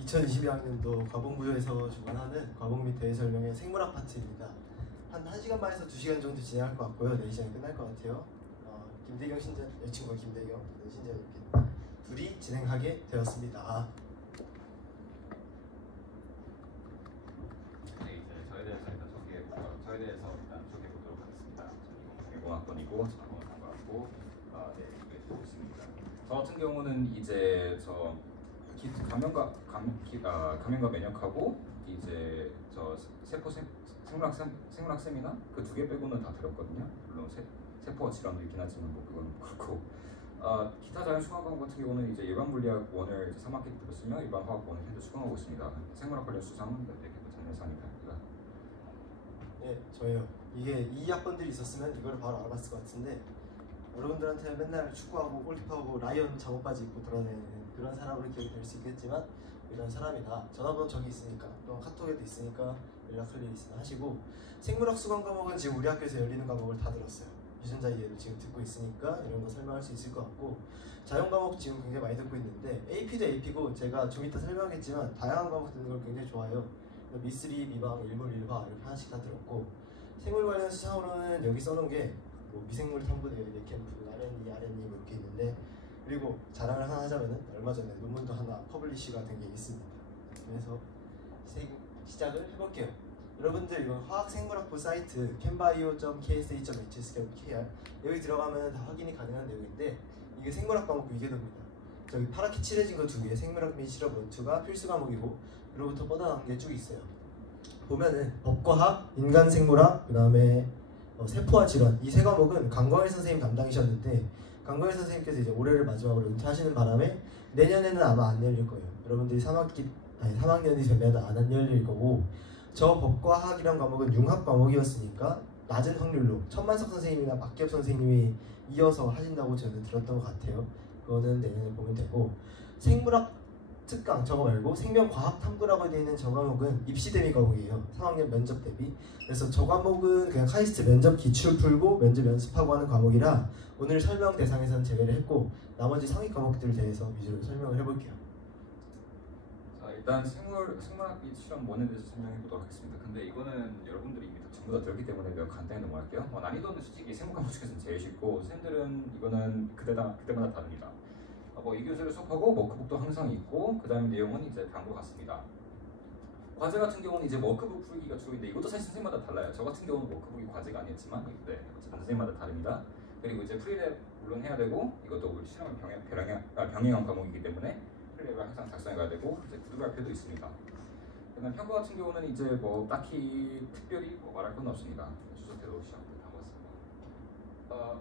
2022학년도 과목부에서 주관하는 과목 및 대회 설명의 생물학 파트입니다. 한 1시간 반에서 2시간 정도 진행할 것 같고요. 4시간에 끝날 것 같아요. 김대경 신자, 여친구 김대경 신자 이렇게 둘이 진행하게 되었습니다. 네, 이제 저에 대해서 일단 소개해 보도록 하겠습니다. 저는 공학번이고 전공을 갖고 네, 이렇게 되고 있습니다. 저 같은 경우는 이제 감염과 면역하고 이제 저 생물학 세미나 그 2개 빼고는 다 들었거든요. 물론 세포와 질환도 있긴 하지만 뭐 그건 그렇고 기타 자연수학 과목 같은 경우는 이제 일반 물리학 1을 3학기 때 들었으며 일반 화학 1을 현재 수강하고 있습니다. 생물학 관련 수상은 몇 개도 장례상입니다. 네, 저예요. 이게 2학번들이 있었으면 이걸 바로 알아봤을 것 같은데 여러분들한테 맨날 축구하고 골키퍼하고 라이언 잠옷바지 입고 돌아다니는 그런 사람으로 기억이 될 수 있겠지만 이런 사람이다. 전화번호 저기 있으니까 또는 카톡에도 있으니까 연락할 일 있으면 하시고, 생물학 수강 과목은 지금 우리 학교에서 열리는 과목을 다 들었어요. 유전자 이해를 지금 듣고 있으니까 이런 거 설명할 수 있을 것 같고, 자연 과목 지금 굉장히 많이 듣고 있는데 AP도 AP고 제가 좀 이따 설명하겠지만 다양한 과목 듣는 걸 굉장히 좋아해요. 미쓰리, 미방, 일몰, 일화 이렇게 하나씩 다 들었고, 생물 관련 수상으로는 여기 써놓은 게 뭐 미생물 탐구대회, 캠프, R&D, R&D 뭐 이렇게 있는데, 그리고 자랑을 하나 하자면은 얼마 전에 논문도 하나 퍼블리시가 된 게 있습니다. 그래서 시작을 해볼게요. 여러분들 이건 화학생물학부 사이트 cambio.ksh.hsk.kr 여기 들어가면 다 확인이 가능한 내용인데, 이게 생물학 과목 위계도입니다. 저기 파랗게 칠해진 거 2개, 생물학 및 실험 1,2가 필수 과목이고 그로부터 뻗어나온 게 쭉 있어요. 보면은 법과학, 인간생물학, 그 다음에 세포와 질환, 이 3과목은 강광일 선생님 담당이셨는데 강광일 선생님께서 이제 올해를 마지막으로 은퇴하시는 바람에 내년에는 아마 안 열릴 거예요. 여러분들이 3학년이 되면 안 열릴 거고, 저 법과학이란 과목은 융합 과목이었으니까 낮은 확률로 천만석 선생님이나 박기엽 선생님이 이어서 하신다고 저는 들었던 것 같아요. 그거는 내년에 보면 되고, 생물학 특강 저거 말고 생명과학 탐구라고 되어 있는 저 과목은 입시 대비 과목이에요. 3학년 면접 대비. 그래서 저 과목은 그냥 카이스트 면접 기출 풀고 면접 연습하고 하는 과목이라 오늘 설명 대상에서는 제외를 했고, 나머지 상위 과목들에 대해서 위주로 설명을 해볼게요. 자, 일단 생물학 및 실험 1에 대해서 설명해 보도록 하겠습니다. 근데 이거는 여러분들이 이미 전부 다 들었기 때문에 매우 간단히 넘어갈게요. 난이도는 솔직히 생물 과목 중에서는 제일 쉽고, 선생님들은 이거는 그때마다 다릅니다. 이 교재를 수업하고 워크북도 항상 있고, 그 다음에 내용은 이제 다음과 같습니다. 과제 같은 경우는 이제 워크북 풀기가 주로인데 이것도 사실 선생님마다 달라요. 저 같은 경우는 워크북이 과제가 아니었지만 네, 어쨌든 선생님마다 다릅니다. 그리고 이제 프리랩 물론 해야 되고, 이것도 우리 실험 병행한 과목이기 때문에 프리랩을 항상 작성해 가야 되고, 이제 구두 발표도 있습니다. 그다음 평가 같은 경우는 이제 뭐 딱히 특별히 말할 건 없습니다. 주소대로 시작하고 있습니다.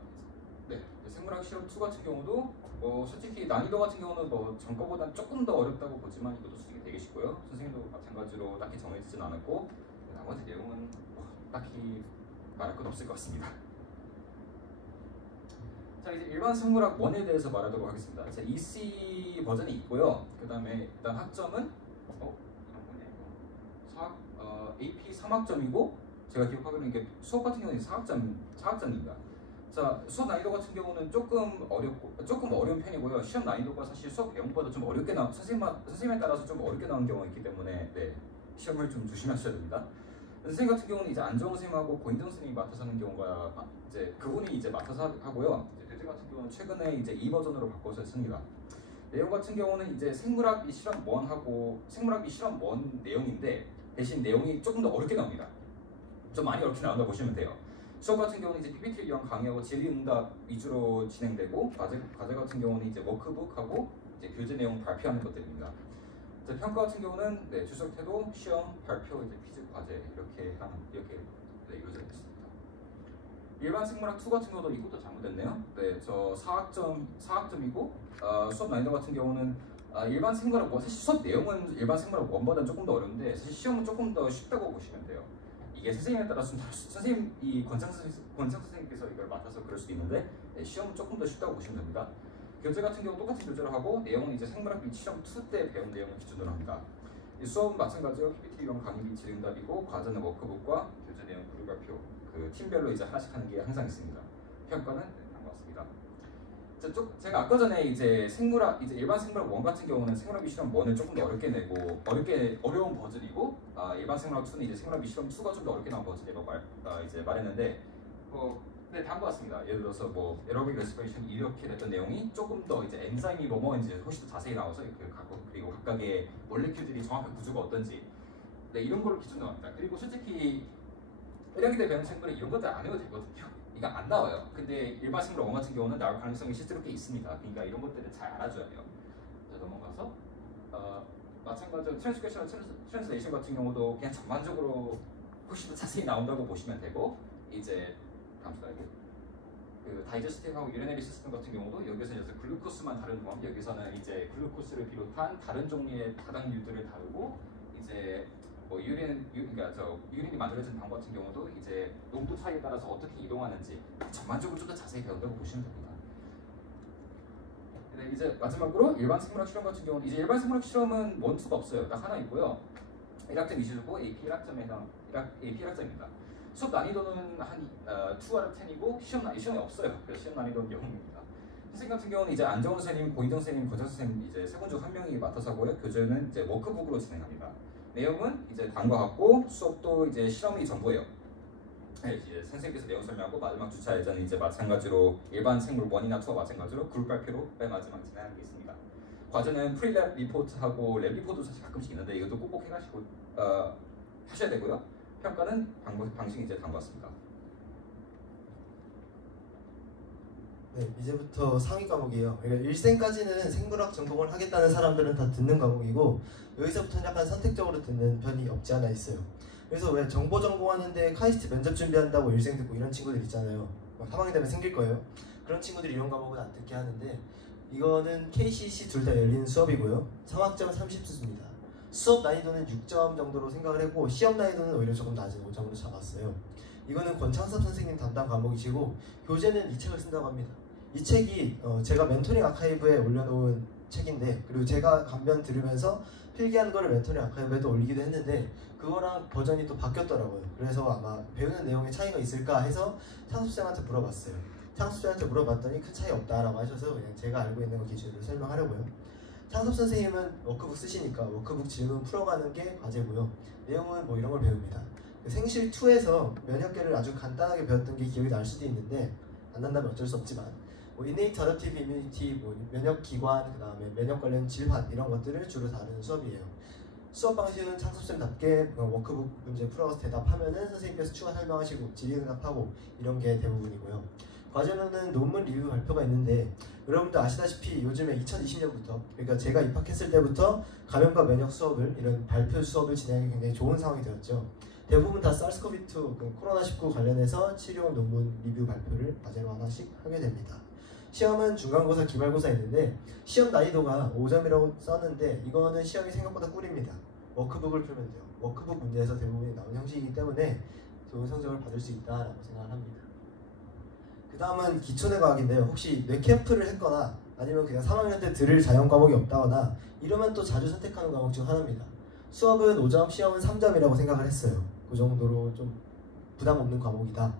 네, 생물학 실험 2 같은 경우도 솔직히 난이도 같은 경우는 전거보다 조금 더 어렵다고 보지만 이것도 솔직히 되게 쉽고요. 선생님도 마찬가지로 딱히 정해지진 않았고, 나머지 내용은 딱히 말할 건 없을 것 같습니다. 자, 이제 일반 생물학 1에 대해서 말하도록 하겠습니다. 자, EC 버전이 있고요. 그 다음에 일단 학점은 AP 3학점이고, 제가 기억하기로는 이게 수업 같은 경우는 4학점입니다. 자, 수업 난이도 같은 경우는 조금 어려운 편이고요. 시험 난이도가 사실 수업 배움보다 좀 어렵게 선생님에 따라서 좀 어렵게 나오는 경우가 있기 때문에 네, 시험을 좀 조심하셔야 됩니다. 선생님 같은 경우는 이제 안정호 선생님하고 고인정 선생님이 맡아서 하는 경우가 이제 그분이 이제 맡아서 하고요. 이제 대체 같은 경우는 최근에 이제 2버전으로 바꿔서 했습니다. 내용 같은 경우는 이제 생물학 및 실험 1 내용인데, 대신 내용이 조금 더 어렵게 나옵니다. 좀 많이 어렵게 나온다 보시면 돼요. 수업 같은 경우는 이제 PPT를 이용 강의하고 질의응답 위주로 진행되고, 과제 같은 경우는 이제 워크북하고 이제 교재 내용 발표하는 것들입니다. 이제 평가 같은 경우는 네, 출석 태도, 시험, 발표, 이제 퀴즈, 과제 이렇게 이루어져 있습니다. 일반 생물학 2 같은 경우도 이것도 잘못됐네요. 네, 저 4학점이고 수업 난이도 같은 경우는 일반 생물학 사실 수업 내용은 일반 생물학 1보다는 조금 더 어려운데 사실 시험은 조금 더 쉽다고 보시면 돼요. 이게 선생님에 따라서 좀 다를 선생님 권창 선생님께서 이걸 맡아서 그럴 수도 있는데, 네, 시험은 조금 더 쉽다고 보시면 됩니다. 교재 같은 경우 똑같은 교재를 하고 내용은 이제 생물학 및 실험 2 때 배운 내용을 기준으로 합니다. 이 수업은 마찬가지로 PPT 이용 강의 및 질의응답이고, 과제는 워크북과 교재 내용 구류 발표, 그 팀별로 이제 하나씩 하는 게 항상 있습니다. 평가는 다음과 같습니다. 제가 아까 전에 이제 일반 생물학 1 같은 경우는 생물학 미실험 1을 조금 더 어렵게 내고 어려운 버전이고 일반 생물학 2는 이제 생물학 미실험 2가 좀 더 어렵게 나온 버전이라고 이제 말했는데 네, 다음과 같습니다. 예를 들어서 뭐 에러빅 레스피레이션 이렇게 됐던 내용이 조금 더 이제 엔자임이 뭐뭐인지 훨씬 더 자세히 나와서 그리고 각각의 몰레큘들이 정확한 구조가 어떤지 네, 이런 걸 기준으로 합니다. 그리고 솔직히 1학기 때 배우는 생물은 이런 것들 안 해도 되거든요. 이거 안 나와요. 근데 일반 생물 1 같은 경우는 나올 가능성이 실제로 꽤 있습니다. 그러니까 이런 것들을 잘 알아줘야 돼요. 자, 넘어가서 마찬가지로 트랜스레이션 같은 경우도 그냥 전반적으로 훨씬 더 자세히 나온다고 보시면 되고 이제 다음 슬라이드 그 다이제스팅하고 유리너리 시스템 같은 경우도 여기서 이제 글루코스만 다루는 거 여기서는 이제 글루코스를 비롯한 다른 종류의 다당류들을 다루고 이제 뭐 유린이 만들어지는 방법 같은 경우도 이제 농도 차이에 따라서 어떻게 이동하는지 전반적으로 좀 더 자세히 배운다고 보시면 됩니다. 네, 이제 마지막으로 일반 생물학 실험 같은 경우는 이제 일반 생물학 실험은 원투가 없어요. 딱 하나 있고요. 1학점 2주고 AP 1학점입니다. 수업 난이도는 한 2 out of 10이고 시험이 없어요. 그래서 시험 난이도는 0입니다. 선생님 같은 경우는 이제 안정원 선생님, 고인정 선생님, 권창 선생님 이제 세 분 중 한 명이 맡아서 하고요. 교재는 이제 워크북으로 진행합니다. 내용은 이제 다음과 같고 수업도 이제 실험이 전부예요. 네, 이제 선생님께서 내용 설명하고 마지막 주차 예전은 이제 마찬가지로 일반 생물 1이나 2와 마찬가지로 그룹 발표로 맨 마지막 진행하는 게 있습니다. 과제는 프리랩 리포트하고 랩 리포트도 사실 가끔씩 있는데 이것도 꼭꼭 해가지고 하셔야 되고요. 평가는 방식이 이제 다음과 같습니다. 네, 이제부터 상위 과목이에요. 그러니까 1생까지는 생물학 전공을 하겠다는 사람들은 다 듣는 과목이고 여기서부터는 약간 선택적으로 듣는 편이 없지 않아 있어요. 그래서 왜 정보 전공하는데 카이스트 면접 준비한다고 1생 듣고 이런 친구들 있잖아요. 막 3학년 되면 생길 거예요. 그런 친구들이 이런 과목은 안 듣게 하는데 이거는 KCC 둘 다 열리는 수업이고요. 3학점 30수입니다. 수업 난이도는 6점 정도로 생각을 했고 시험 난이도는 오히려 조금 낮은 5점으로 잡았어요. 이거는 권창섭 선생님 담당 과목이시고 교재는 이 책을 쓴다고 합니다. 이 책이 제가 멘토링 아카이브에 올려놓은 책인데 그리고 제가 강변 들으면서 필기한 거를 멘토링 아카이브에도 올리기도 했는데 그거랑 버전이 또 바뀌었더라고요. 그래서 아마 배우는 내용에 차이가 있을까 해서 창섭쌤한테 물어봤어요. 창섭쌤한테 물어봤더니 큰 차이 없다라고 하셔서 그냥 제가 알고 있는 거 기준으로 설명하려고요. 창섭 선생님은 워크북 쓰시니까 워크북 질문 풀어가는 게 과제고요. 내용은 뭐 이런 걸 배웁니다. 생실 2에서 면역계를 아주 간단하게 배웠던 게 기억이 날 수도 있는데 안 난다면 어쩔 수 없지만 뭐 innate adaptive immunity, 뭐 면역기관, 그 다음에 면역 관련 질환 이런 것들을 주로 다루는 수업이에요. 수업 방식은 창섭쌤답게 워크북 문제 풀어가서 대답하면은 선생님께서 추가 설명하시고 질의응답하고 이런 게 대부분이고요. 과제로는 논문 리뷰 발표가 있는데 여러분도 아시다시피 요즘에 2020년부터 그러니까 제가 입학했을 때부터 감염과 면역 수업을 이런 발표 수업을 진행하기 굉장히 좋은 상황이 되었죠. 대부분 다 SARS-CoV-2 코로나19 관련해서 치료 논문 리뷰 발표를 과제로 하나씩 하게 됩니다. 시험은 중간고사, 기말고사 있는데 시험 난이도가 5점이라고 썼는데 이거는 시험이 생각보다 꿀입니다. 워크북을 풀면 돼요. 워크북 문제에서 대부분이 나온 형식이기 때문에 좋은 성적을 받을 수 있다라고 생각을 합니다. 그 다음은 기초내과학인데요. 혹시 뇌캠프를 했거나 아니면 그냥 3학년 때 들을 자연 과목이 없다거나 이러면 또 자주 선택하는 과목 중 하나입니다. 수업은 5점, 시험은 3점이라고 생각을 했어요. 그 정도로 좀 부담 없는 과목이다.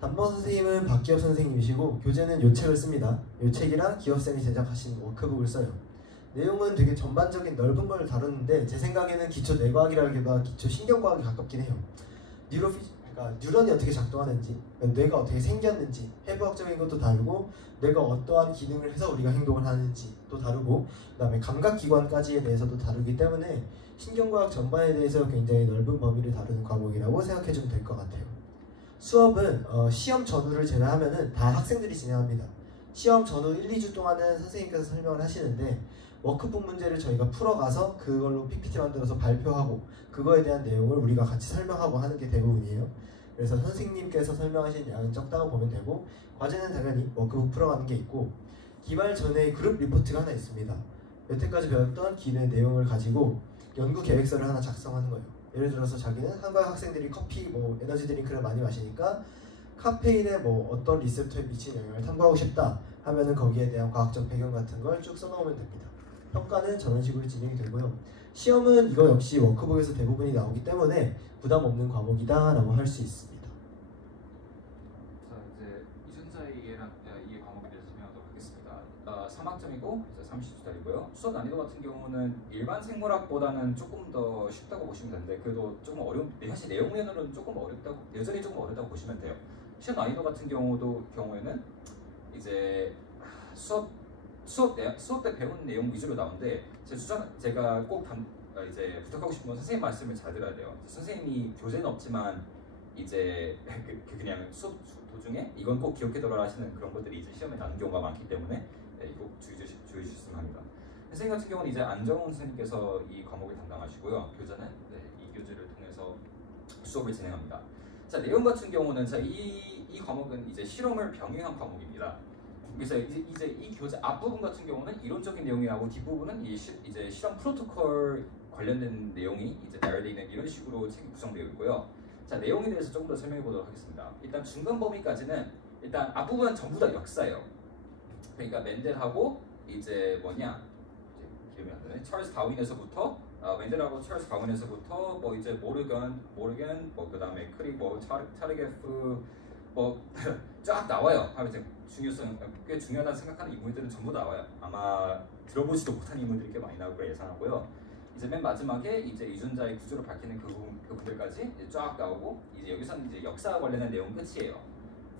담당 선생님은 박기엽 선생님이시고 교재는 요 책을 씁니다. 요 책이랑 기엽쌤이 제작하신 워크북을 써요. 내용은 되게 전반적인 넓은 걸 다루는데 제 생각에는 기초 뇌과학이라기보다 기초 신경과학에 가깝긴 해요. 그러니까 뉴런이 어떻게 작동하는지, 뇌가 어떻게 생겼는지, 해부학적인 것도 다루고 뇌가 어떠한 기능을 해서 우리가 행동을 하는지 또 다루고 그 다음에 감각기관까지에 대해서도 다루기 때문에 신경과학 전반에 대해서 굉장히 넓은 범위를 다루는 과목이라고 생각해주면 될 것 같아요. 수업은 시험 전후를 제외하면은 다 학생들이 진행합니다. 시험 전후 1, 2주 동안은 선생님께서 설명을 하시는데 워크북 문제를 저희가 풀어가서 그걸로 PPT 만들어서 발표하고 그거에 대한 내용을 우리가 같이 설명하고 하는 게 대부분이에요. 그래서 선생님께서 설명하신 양은 적다고 보면 되고 과제는 당연히 워크북 풀어가는 게 있고 기말 전에 그룹 리포트가 하나 있습니다. 여태까지 배웠던 기내 내용을 가지고 연구 계획서를 하나 작성하는 거예요. 예를 들어서 자기는 한국 학생들이 커피, 뭐 에너지 드링크를 많이 마시니까 카페인에 뭐 어떤 리셉터에 미치는 영향을 탐구하고 싶다 하면은 거기에 대한 과학적 배경 같은 걸 쭉 써놓으면 됩니다. 평가는 저런 식으로 진행이 되고요. 시험은 이거 역시 워크북에서 대부분이 나오기 때문에 부담 없는 과목이다 라고 할 수 있습니다. 자, 이제 이순자의 이해 과목에 대해서 설명하도록 하겠습니다. 30점이고 이제 30주짜리고요. 수업 난이도 같은 경우는 일반 생물학보다는 조금 더 쉽다고 보시면 되는데 그래도 조금 어려운 사실 내용면으로는 조금 어렵다고 여전히 조금 어렵다고 보시면 돼요. 시험 난이도 같은 경우에는 이제 수업 때 배운 내용 위주로 나오는데 제가 꼭 이제 부탁하고 싶은 건 선생님 말씀을 잘 들어야 돼요. 선생님이 교재는 없지만 이제 그냥 수업 도중에 이건 꼭 기억해둬라 하시는 그런 것들이 이제 시험에 나는 경우가 많기 때문에 꼭 주의 주셨으면 합니다. 선생님 같은 경우는 이제 안정훈 선생님께서 이 과목을 담당하시고요. 교재는 이 교재를 통해서 수업을 진행합니다. 자, 내용 같은 경우는 이 과목은 이제 실험을 병행한 과목입니다. 그래서 이제 이 교재 앞부분 같은 경우는 이론적인 내용이 나오고 뒷부분은 이제 실험 프로토콜 관련된 내용이 이제 나열되어 있는 이런 식으로 책이 구성되어 있고요. 자, 내용에 대해서 조금 더 설명해 보도록 하겠습니다. 일단 중간 범위까지는 일단 앞부분은 전부 다 역사예요. 그러니까 맨델하고 이제 기억이 안 나네. 찰스 다윈에서부터 맨델하고 찰스 다윈에서부터 뭐 이제 모르건 뭐 그다음에 크릭 뭐 차르게프 뭐 쫙 나와요. 이제 중요성 꽤 중요하다고 생각하는 인물들은 전부 나와요. 아마 들어보지도 못한 인물들이 꽤 많이 나올 걸 예상하고요. 이제 맨 마지막에 이제 유전자의 구조를 밝히는 그 부분들까지 이제 쫙 나오고 이제 여기서는 이제 역사 관련된 내용 끝이에요.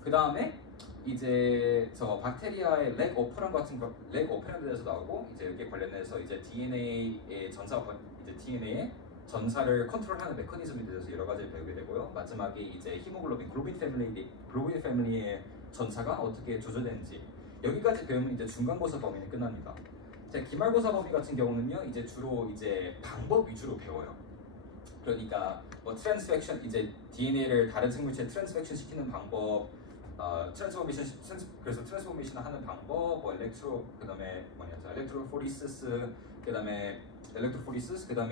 그 다음에 이제 저 박테리아의 렉 오페란드에 대해서 나오고 이제 여기에 관련해서 이제 DNA의 DNA의 전사를 컨트롤하는 메커니즘에 대해서 여러 가지를 배우게 되고요. 마지막에 이제 히모글로빈, 글로빈 패밀리의 전사가 어떻게 조절되는지 여기까지 배우면 이제 중간고사 범위는 끝납니다. 기말고사 범위 같은 경우는요, 이제 주로 이제 방법 위주로 배워요. 그러니까 뭐 트랜스펙션 이제 DNA를 다른 생물체에 트랜스펙션 시키는 방법, 그래서 트랜스포메이션 하는 방법, 뭐 엘렉트로포리시스, 그다음에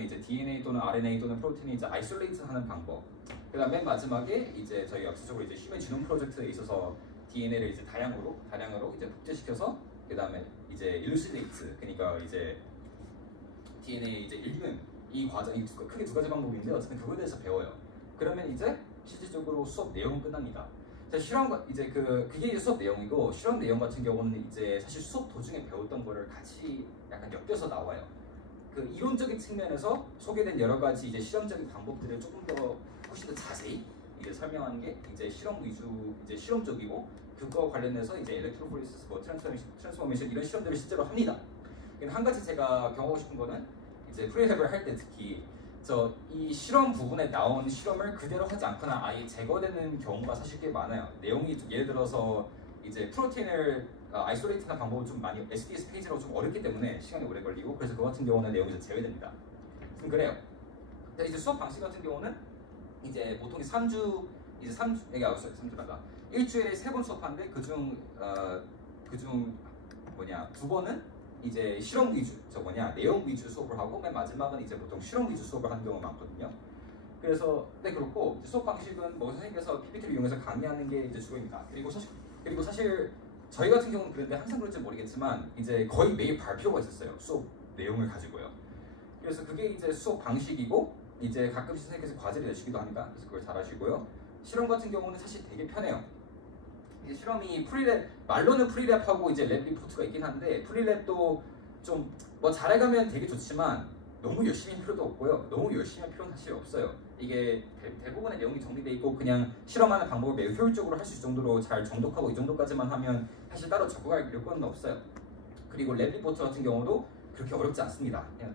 이제 DNA 또는 RNA 또는 프로틴이 이제 아이솔레이트 하는 방법. 그다음에 맨 마지막에 이제 저희 역사적으로 이제 휴먼 지놈 프로젝트에 있어서 DNA를 이제 다량으로 이제 복제시켜서 그다음에 이제 일루시데이트, 그러니까 이제 DNA 이제 읽는 이 과정이 크게 두 가지 방법인데 어쨌든 그거에 대해서 배워요. 그러면 이제 실질적으로 수업 내용은 끝납니다. 실험 이제 그게 이제 수업 내용이고, 실험 내용 같은 경우는 이제 사실 수업 도중에 배웠던 거를 같이 약간 엮여서 나와요. 그 이론적인 측면에서 소개된 여러 가지 이제 실험적인 방법들을 조금 더 훨씬 더 자세히 이제 설명하는 게 이제 실험 위주 이제 실험 쪽이고, 그거 관련해서 이제 엘렉트로포리시스, 뭐 트랜스포메이션 이런 실험들을 실제로 합니다. 한 가지 제가 경험하고 싶은 거는 이제 프리랩을 할 때 특히 이 실험 부분에 나온 실험을 그대로 하지 않거나 아예 제거되는 경우가 사실 꽤 많아요. 내용이 예를 들어서 이제 프로틴을 아이솔레이트하는 방법은 좀 많이 SDS 페이지로 좀 어렵기 때문에 시간이 오래 걸리고, 그래서 그 같은 경우는 내용이 제외됩니다. 그래요. 이제 수업 방식 같은 경우는 이제 보통 3주 이제 3주란다. 일주일에 3번 수업하는데 그중 2번은 이제 실험 위주, 내용 위주 수업을 하고, 맨 마지막은 이제 보통 실험 위주 수업을 하는 경우가 많거든요. 그래서 그렇고 수업 방식은 뭐 선생님께서 PPT를 이용해서 강의하는 게 이제 주로입니다. 그리고 사실 저희 같은 경우는 그런데 항상 그럴지 모르겠지만 이제 거의 매일 발표가 있었어요. 수업 내용을 가지고요. 그래서 그게 이제 수업 방식이고, 이제 가끔씩 선생님께서 과제를 내시기도 합니다. 그래서 그걸 잘 하시고요. 실험 같은 경우는 사실 되게 편해요. 이게 실험이 말로는 프리랩하고 이제 랩 리포트가 있긴 한데, 프리랩도 좀 뭐 잘해가면 되게 좋지만 너무 열심히 할 필요도 없고요. 너무 열심히 할 필요는 사실 없어요. 이게 대부분의 내용이 정리되어 있고 그냥 실험하는 방법을 매우 효율적으로 할 수 있을 정도로 잘 정독하고 이 정도까지만 하면 사실 따로 적응할 여건은 없어요. 그리고 랩 리포트 같은 경우도 그렇게 어렵지 않습니다. 그냥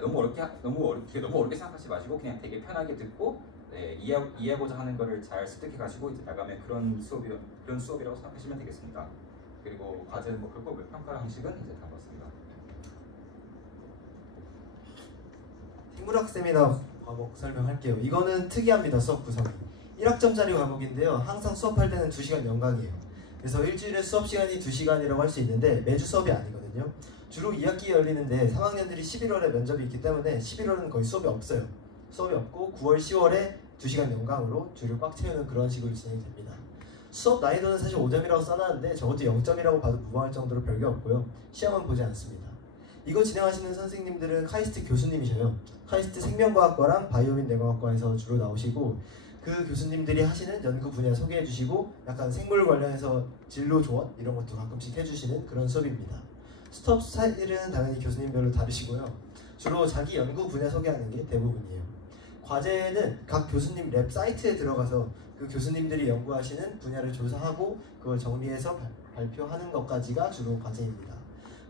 너무 어렵게 생각하지 마시고 그냥 되게 편하게 듣고 이해하고자 하는 거를 잘 습득해 가지고 이제 나가면 그런 수업이라고 생각하시면 되겠습니다. 그리고 과제는 뭐 그렇고 평가 형식은 이제 다 봤습니다. 생물학 세미나 과목 설명할게요. 이거는 특이합니다. 수업 구성이 1학점짜리 과목인데요. 항상 수업할 때는 2시간 연강이에요. 그래서 일주일에 수업 시간이 2시간이라고 할 수 있는데 매주 수업이 아니거든요. 주로 2학기에 열리는데 3학년들이 11월에 면접이 있기 때문에 11월은 거의 수업이 없어요. 수업이 없고 9월, 10월에 2시간 연강으로 줄을 꽉 채우는 그런 식으로 진행됩니다. 수업 난이도는 사실 5점이라고 써놨는데 적어도 0점이라고 봐도 무방할 정도로 별게 없고요. 시험은 보지 않습니다. 이거 진행하시는 선생님들은 카이스트 교수님이셔요. 카이스트 생명과학과랑 바이오민 내과학과에서 주로 나오시고, 그 교수님들이 하시는 연구 분야 소개해 주시고 약간 생물 관련해서 진로 조언 이런 것도 가끔씩 해주시는 그런 수업입니다. 스톱 스타일은 당연히 교수님별로 다르시고요. 주로 자기 연구 분야 소개하는 게 대부분이에요. 과제는 각 교수님 랩 사이트에 들어가서 그 교수님들이 연구하시는 분야를 조사하고 그걸 정리해서 발표하는 것까지가 주로 과제입니다.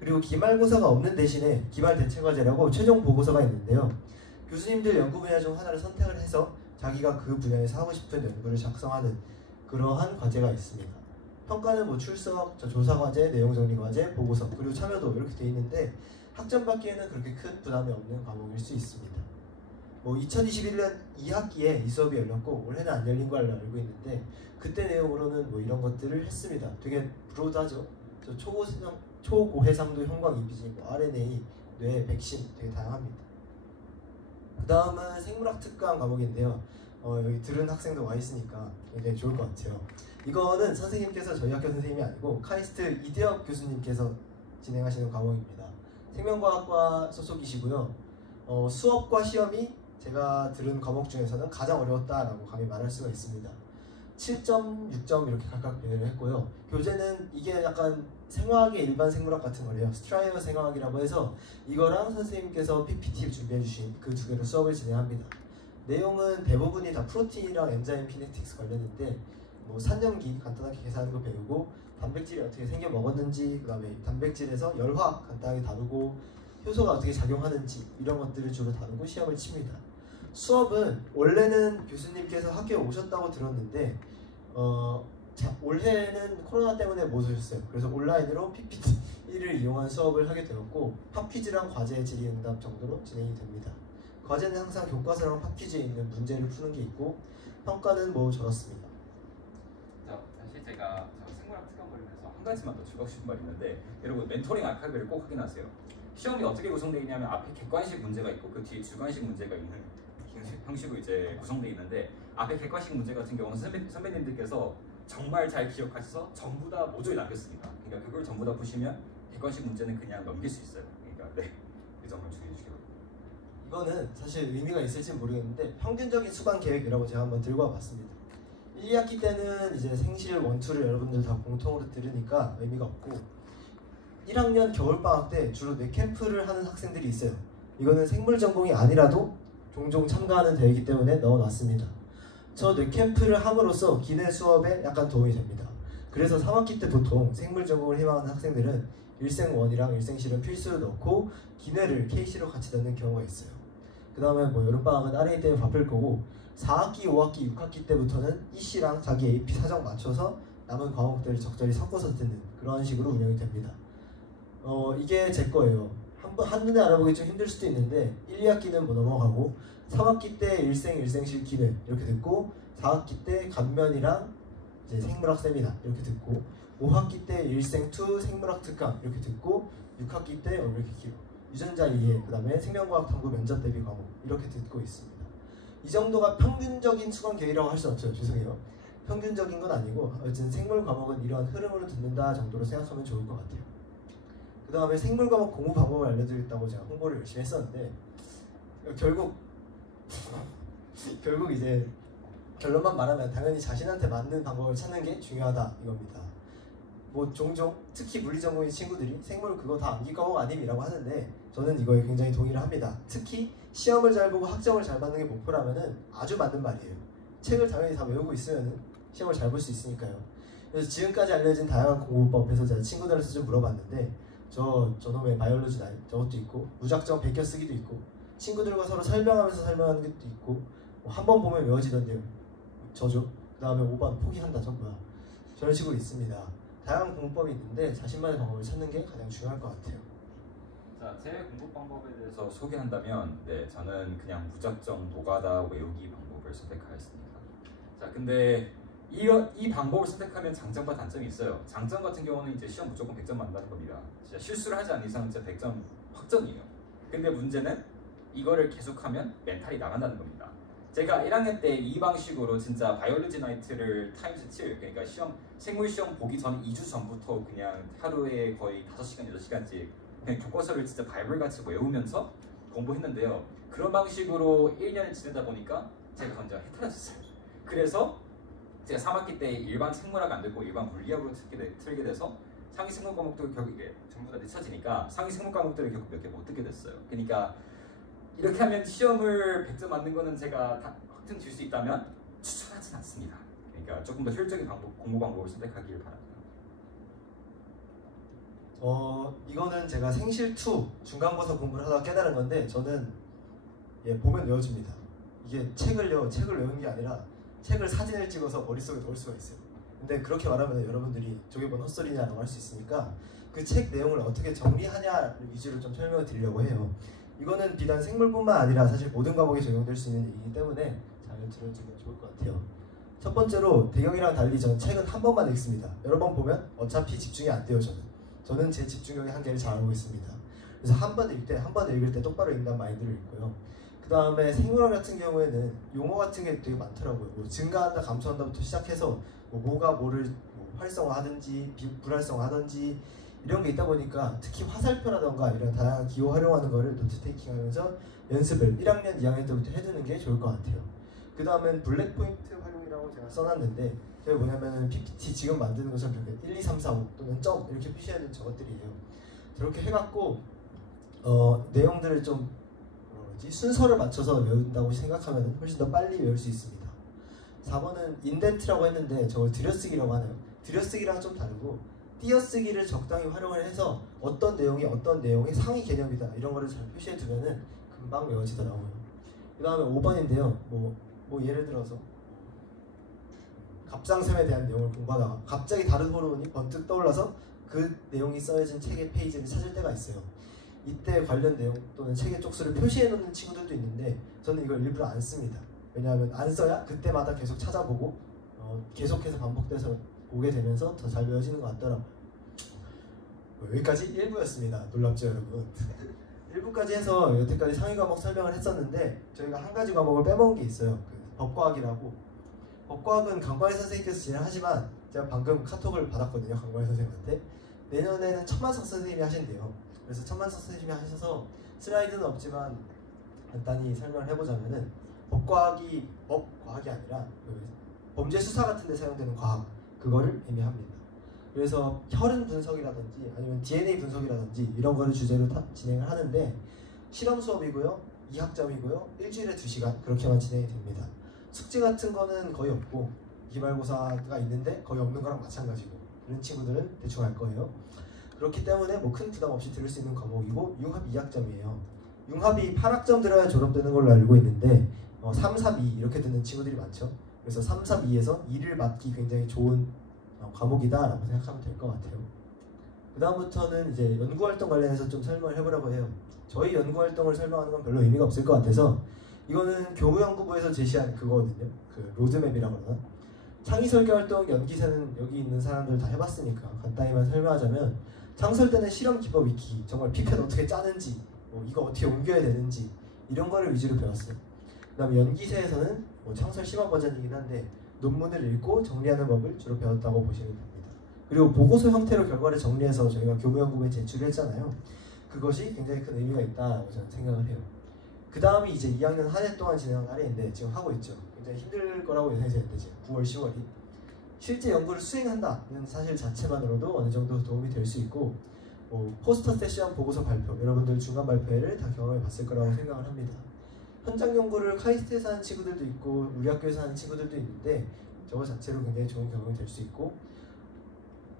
그리고 기말고사가 없는 대신에 기말 대체과제라고 최종 보고서가 있는데요. 교수님들 연구 분야 중 하나를 선택을 해서 자기가 그 분야에서 하고 싶은 연구를 작성하는 그러한 과제가 있습니다. 평가는 뭐 출석, 조사 과제, 내용 정리 과제, 보고서, 그리고 참여도 이렇게 돼 있는데 학점 받기에는 그렇게 큰 부담이 없는 과목일 수 있습니다. 뭐 2021년 2학기에 이 수업이 열렸고 올해는 안 열린 걸로 알고 있는데 그때 내용으로는 뭐 이런 것들을 했습니다. 되게 브로드하죠. 초고해상도 형광 이미지, 뭐 RNA, 뇌, 백신 되게 다양합니다. 그 다음은 생물학 특강 과목인데요. 여기 들은 학생도 와 있으니까 굉장히 좋을 것 같아요. 이거는 선생님께서 저희 학교 선생님이 아니고 카이스트 이대엽 교수님께서 진행하시는 과목입니다. 생명과학과 소속이시고요. 수업과 시험이 제가 들은 과목 중에서는 가장 어려웠다라고 감히 말할 수가 있습니다. 7점, 6점 이렇게 각각 배열을 했고요. 교재는 이게 약간 생화학의 일반 생물학 같은 거래요. 스트라이어 생화학이라고 해서 이거랑 선생님께서 PPT 준비해 주신 그 두 개로 수업을 진행합니다. 내용은 대부분이 다 프로틴이랑 엔자임 키네틱스 관련인데 뭐 산염기 간단하게 계산하는 거 배우고 단백질이 어떻게 생겨 먹었는지, 그 다음에 단백질에서 열화 간단하게 다루고 효소가 어떻게 작용하는지 이런 것들을 주로 다루고 시험을 칩니다. 수업은 원래는 교수님께서 학교에 오셨다고 들었는데 올해는 코로나 때문에 못 오셨어요. 그래서 온라인으로 PPT를 이용한 수업을 하게 되었고 팝퀴즈랑 과제 질의응답 정도로 진행이 됩니다. 과제는 항상 교과서랑 팝퀴즈에 있는 문제를 푸는 게 있고 평가는 뭐 저렇습니다. 사실 제가 생물학 특강 관련해서 한 가지만 더 추가하고 싶은 말이 있는데 여러분 멘토링 아카이브를 꼭 확인하세요. 시험이 어떻게 구성되어 있냐면 앞에 객관식 문제가 있고 그 뒤에 주관식 문제가 있는 형식으로 이제 구성되어 있는데 앞에 객관식 문제 같은 경우는 선배님들께서 정말 잘 기억하셔서 전부 다 모조리 남겼습니다. 그러니까 그걸 전부 다 보시면 객관식 문제는 그냥 넘길 수 있어요. 그러니까 네, 그 점을 주의해 주시기 바랍니다. 이거는 사실 의미가 있을지 모르겠는데 평균적인 수강 계획이라고 제가 한번 들고 와봤습니다. 1, 2학기 때는 이제 생실 1, 2를 여러분들 다 공통으로 들으니까 의미가 없고 1학년 겨울방학 때 주로 뇌캠프를 하는 학생들이 있어요. 이거는 생물 전공이 아니라도 종종 참가하는 대회이기 때문에 넣어놨습니다. 저 뇌캠프를 함으로써 기내 수업에 약간 도움이 됩니다. 그래서 3학기 때 보통 생물 전공을 희망하는 학생들은 일생원이랑 일생실은 필수로 넣고 기내를 KC로 같이 넣는 경우가 있어요. 그 다음에 뭐 여름방학은 RA 때문에 바쁠 거고 4학기, 5학기, 6학기 때부터는 EC랑 자기 AP 사정 맞춰서 남은 과목들을 적절히 섞어서 듣는 그런 식으로 운영이 됩니다. 이게 제 거예요. 한눈에 알아보기 좀 힘들 수도 있는데 1, 2학기는 뭐 넘어가고 3학기 때 일생, 일생실 기내 이렇게 듣고 4학기 때 간면이랑 이제 생물학 세미나 이렇게 듣고 5학기 때 일생 2 생물학 특강 이렇게 듣고 6학기 때 이렇게 길어 유전자 이해, 그 다음에 생명과학 탐구 면접 대비 과목 이렇게 듣고 있습니다. 이 정도가 평균적인 수강 계획이라고 할 수 없죠. 죄송해요. 평균적인 건 아니고 어쨌든 생물 과목은 이러한 흐름으로 듣는다 정도로 생각하면 좋을 것 같아요. 그 다음에 생물 과목 공부 방법을 알려드리겠다고 제가 홍보를 열심히 했었는데 결국 이제 결론만 말하면 당연히 자신한테 맞는 방법을 찾는 게 중요하다 이겁니다. 뭐 종종 특히 물리 전공인 친구들이 생물 그거 다 암기 과목 아님이라고 하는데 저는 이거에 굉장히 동의를 합니다. 특히 시험을 잘 보고 학점을 잘 받는 게 목표라면은 아주 맞는 말이에요. 책을 당연히 다 외우고 있으면은 시험을 잘 볼 수 있으니까요. 그래서 지금까지 알려진 다양한 공부법에서 제가 친구들한테 좀 물어봤는데 저놈의 바이올로지 나이 저것도 있고 무작정 베껴 쓰기도 있고 친구들과 서로 설명하면서 설명하는 것도 있고 한 번 보면 외워지던데요. 저죠. 그 다음에 5번 포기한다. 저 뭐야. 저런 식으로 있습니다. 다양한 공부법이 있는데 자신만의 방법을 찾는 게 가장 중요할 것 같아요. 자, 제 공부 방법에 대해서 소개한다면 네, 저는 그냥 무작정 노가다 외우기 방법을 선택하였습니다. 자, 근데 이 방법을 선택하면 장점과 단점이 있어요. 장점 같은 경우는 이제 시험 무조건 100점 만다는 겁니다. 진짜 실수를 하지 않는 이상 진짜 100점 확정이에요. 근데 문제는 이거를 계속하면 멘탈이 나간다는 겁니다. 제가 1학년 때 이 방식으로 진짜 바이올로지 나이트를 타임스 7 그러니까 생물 시험 보기 전 2주 전부터 그냥 하루에 거의 5시간, 6시간씩 그냥 교과서를 진짜 바이블같이 외우면서 공부했는데요. 그런 방식으로 1년을 지내다 보니까 제가 완전 해탈했어요. 그래서 제가 3학기 때 일반 생물학 안 듣고 일반 물리학으로 틀게 돼서 상위 생물 과목도 결국 이게 전부 다 늦춰지니까 상위 생물 과목들을 결국 몇 개 못 듣게 됐어요. 그러니까 이렇게 하면 시험을 100점 맞는 거는 제가 다 확증 줄 수 있다면 추천하진 않습니다. 그러니까 조금 더 효율적인 공부 방법을 선택하길 바랍니다. 이거는 제가 생실2 중간고사 공부를 하다가 깨달은 건데 저는 보면 외워집니다. 이게 책을 외우는 게 아니라 책을 사진을 찍어서 머릿속에 넣을 수가 있어요. 근데 그렇게 말하면 여러분들이 저게 뭔 헛소리냐라고 할 수 있으니까 그 책 내용을 어떻게 정리하냐 위주로 좀 설명을 드리려고 해요. 이거는 비단 생물뿐만 아니라 사실 모든 과목에 적용될 수 있는 얘기이기 때문에 잘 들어주면 좋을 것 같아요. 첫 번째로 대경이랑 달리 저는 책은 한 번만 읽습니다. 여러 번 보면 어차피 집중이 안 돼요. 저는 제 집중력의 한계를 잘 알고 있습니다. 그래서 한 번 읽을 때 똑바로 읽는다는 마인드를 읽고요. 그 다음에 생물학 같은 경우에는 용어 같은 게 되게 많더라고요. 뭐 증가한다, 감소한다부터 시작해서 뭐가 뭐를 활성화하든지 불활성화하든지 이런 게 있다 보니까 특히 화살표라던가 이런 다양한 기호 활용하는 거를 노트 테이킹하면서 연습을 1학년, 2학년 때부터 해두는 게 좋을 것 같아요. 그 다음엔 블랙 포인트 활용이라고 제가 써놨는데 저게 뭐냐면은 PPT 지금 만드는 것처럼 이렇게 1, 2, 3, 4, 5 또는 점 이렇게 표시해야 되는 저것들이에요. 저렇게 해갖고 내용들을 좀 순서를 맞춰서 외운다고 생각하면 훨씬 더 빨리 외울 수 있습니다. 4번은 인덴트라고 했는데 저걸 들여쓰기라고 하네요. 들여쓰기랑 좀 다르고 띄어쓰기를 적당히 활용을 해서 어떤 내용의 상위 개념이다 이런 거를 잘 표시해 두면은 금방 외워지더라고요. 그 다음에 5번인데요. 뭐 예를 들어서 갑상샘에 대한 내용을 공부하다가 갑자기 다른 호르몬이 번뜩 떠올라서 그 내용이 써진 책의 페이지를 찾을 때가 있어요. 이때 관련 내용 또는 책의 쪽수를 표시해 놓는 친구들도 있는데 저는 이걸 일부러 안 씁니다. 왜냐하면 안 써야 그때마다 계속 찾아보고 계속해서 반복돼서 보게 되면서 더 잘 외워지는 것 같더라고요. 여기까지 1부였습니다. 놀랍죠 여러분? 1부까지 해서 여태까지 상위 과목 설명을 했었는데 저희가 한 가지 과목을 빼먹은 게 있어요. 법과학이라고. 법과학은 강관희 선생님께서 진행하지만 제가 방금 카톡을 받았거든요. 강관희 선생님한테. 내년에는 천만석 선생님이 하신대요. 그래서 천만석 선생님이 하셔서 슬라이드는 없지만 간단히 설명을 해보자면은 법과학이 아니라 범죄 수사 같은 데 사용되는 과학 그거를 의미합니다. 그래서 혈흔 분석이라든지 아니면 DNA 분석이라든지 이런 거를 주제로 진행을 하는데 실험 수업이고요. 2학점이고요. 일주일에 2시간 그렇게만 진행이 됩니다. 숙제 같은 거는 거의 없고 기말고사가 있는데 거의 없는 거랑 마찬가지고 이런 친구들은 대충 알 거예요. 그렇기 때문에 뭐 큰 부담 없이 들을 수 있는 과목이고 융합 2학점이에요. 융합이 8학점 들어야 졸업되는 걸로 알고 있는데 3, 3, 2 이렇게 듣는 친구들이 많죠. 그래서 3, 3, 2에서 2를 맞기 굉장히 좋은 과목이다 라고 생각하면 될 것 같아요. 그 다음부터는 이제 연구활동 관련해서 좀 설명을 해보려고 해요. 저희 연구활동을 설명하는 건 별로 의미가 없을 것 같아서 이거는 교무연구부에서 제시한 그거거든요. 그 로드맵이라고 그러나? 창의설계활동 연기세는 여기 있는 사람들 다 해봤으니까 간단히만 설명하자면 창설되는 실험 기법 위키, 정말 피펫 어떻게 짜는지 이거 어떻게 옮겨야 되는지 이런 거를 위주로 배웠어요. 그 다음에 연기세에서는 창설 심화 버전이긴 한데 논문을 읽고 정리하는 법을 주로 배웠다고 보시면 됩니다. 그리고 보고서 형태로 결과를 정리해서 저희가 교무연구부에 제출을 했잖아요. 그것이 굉장히 큰 의미가 있다고 저는 생각을 해요. 그 다음이 이제 2학년 한 해 동안 진행한 할애인데 지금 하고 있죠. 굉장히 힘들 거라고 예상했는데 지금 9월, 10월이 실제 연구를 수행한다는 사실 자체만으로도 어느 정도 도움이 될 수 있고 포스터 세션 보고서 발표, 여러분들 중간 발표회를 다 경험해 봤을 거라고 생각을 합니다. 현장 연구를 카이스트에서 하는 친구들도 있고 우리 학교에서 하는 친구들도 있는데 저거 자체로 굉장히 좋은 경험이 될 수 있고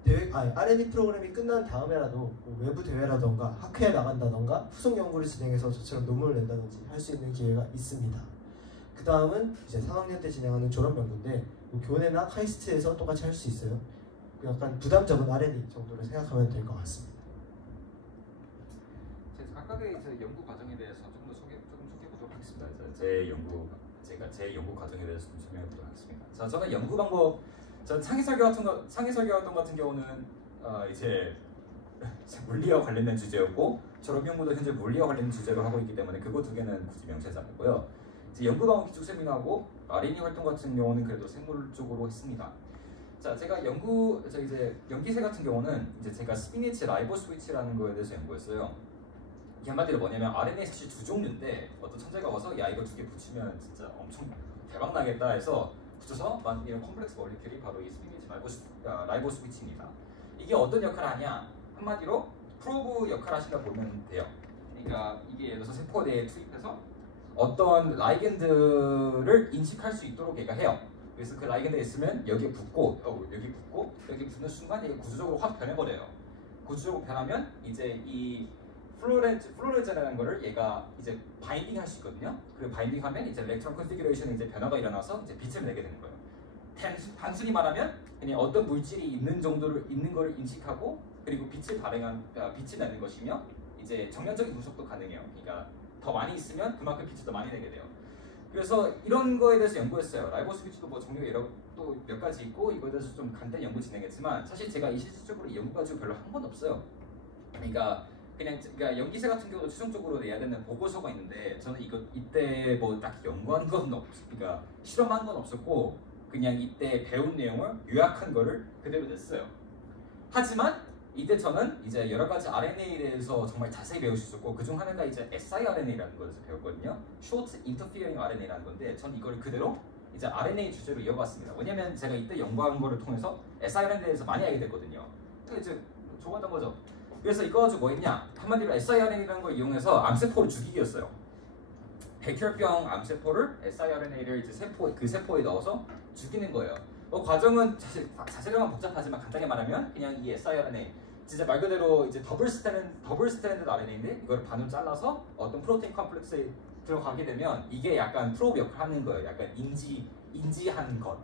R&D 프로그램이 끝난 다음에라도 외부 대회라던가 학회에 나간다던가 후속 연구를 진행해서 저처럼 논문을 낸다든지 할 수 있는 기회가 있습니다. 그 다음은 이제 3학년 때 진행하는 졸업 연구인데 교내나 카이스트에서 똑같이 할 수 있어요. 약간 부담 적은 R&D 정도로 생각하면 될 것 같습니다. 각각의 연구 과정에 대해서 조금 소개해보도록 하겠습니다. 제 연구 과정에 대해서 좀 설명해보도록 하겠습니다. 자, 저는 연구 방법, 전 창의설계활동 같은 경우는 이제 물리와 관련된 주제였고 졸업 연구도 현재 물리와 관련된 주제로 하고 있기 때문에 그거 두 개는 굳이 명시하지 않고요. 이제 연구 방법 기초 세미나하고 R&D 활동 같은 경우는 그래도 생물 쪽으로 했습니다. 자, 제가 이제 연기세 같은 경우는 이제 제가 스피니치 라이보 스위치라는 거에 대해서 연구했어요. 이게 한마디로 뭐냐면 RNA 사실 두 종류인데 어떤 천재가 와서 야 이거 두 개 붙이면 진짜 엄청 대박 나겠다 해서 붙여서 이런 컴플렉스 몰리큘이 바로 이 스피니치 라이보 스위치입니다. 이게 어떤 역할을 하냐? 한마디로 프로브 역할을 하신다 보면 돼요. 그러니까 이게 예를 들어서 세포 내에 투입해서 어떤 라이겐드를 인식할 수 있도록 얘가 해요. 그래서 그 라이겐드가 있으면 여기에 붙고 여기 붙는 순간 이게 구조적으로 확 변해버려요. 구조적으로 변하면 이제 이 플로레즈라는 거를 얘가 이제 바인딩 할 수 있거든요. 그 바인딩하면 이제 일렉트론 컨피규레이션에 이제 변화가 일어나서 이제 빛을 내게 되는 거예요. 단순히 말하면 그냥 어떤 물질이 있는 걸 인식하고 그리고 빛을 빛이 내는 것이며 이제 정량적인 분석도 가능해요. 그러니까 더 많이 있으면 그만큼 빛을 더 많이 내게 돼요. 그래서 이런 거에 대해서 연구했어요. 라이보스 빛도 뭐 종류가 여러 또 몇 가지 있고 이거에 대해서 좀 간단히 연구 진행했지만 사실 제가 실질적으로 이 연구 가지고 별로 한 건 없어요. 그러니까 연기세 같은 경우도 최종적으로 내야 되는 보고서가 있는데 저는 이때 뭐 딱 연구한 건 그러니까 실험한 건 없었고 그냥 이때 배운 내용을 요약한 거를 그대로 냈어요. 하지만 이때 저는 이제 여러 가지 RNA에 대해서 정말 자세히 배울 수 있었고 그중 하나가 이제 siRNA라는 것을 배웠거든요. Short Interfering RNA라는 건데 전 이걸 그대로 이제 RNA 주제로 이어봤습니다. 왜냐면 제가 이때 연구한 거를 통해서 siRNA에 대해서 많이 알게 됐거든요. 이제 좋았던 거죠. 그래서 이거 가지고 뭐 했냐? 한마디로 siRNA라는 걸 이용해서 암세포를 죽이기였어요. 백혈병 암세포를 siRNA를 이제 세포에 넣어서 죽이는 거예요. 과정은 자세히는 복잡하지만 간단히 말하면 그냥 이 siRNA 진짜 말 그대로 이제 더블 스트랜드 RNA인데 이걸 반으로 잘라서 어떤 프로테인 컴플렉스에 들어가게 되면 이게 약간 프로브 역할을 하는 거예요. 약간 인지하는 것.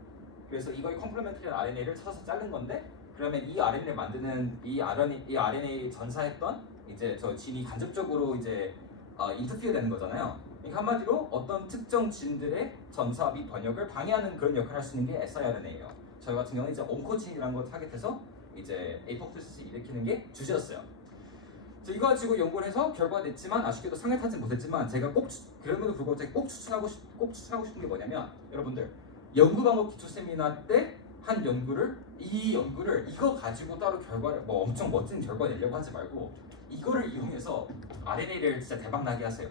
그래서 이걸 컴플레멘터리 RNA를 찾아서 자른 건데 그러면 이 RNA를 만드는 이 RNA 전사했던 이제 저 진이 간접적으로 이제 인터피어 되는 거잖아요. 그러니까 한마디로 어떤 특정 진들의 전사 및 번역을 방해하는 그런 역할을 할 수 있는 게 siRNA예요. 저희 같은 경우는 이제 온코진이라는 걸 타겟해서 이제 에이포프토시스 일으키는 게 주제였어요. 이거 가지고 연구를 해서 결과가 냈지만 아쉽게도 상을 타진 못했지만 제가 그럼에도 불구하고 제가 꼭 추천하고 싶은 게 뭐냐면 여러분들 연구 방법 기초 세미나 때 한 연구를 이거 가지고 따로 결과를 뭐 엄청 멋진 결과 내려고 하지 말고 이거를 이용해서 RNA를 진짜 대박 나게 하세요.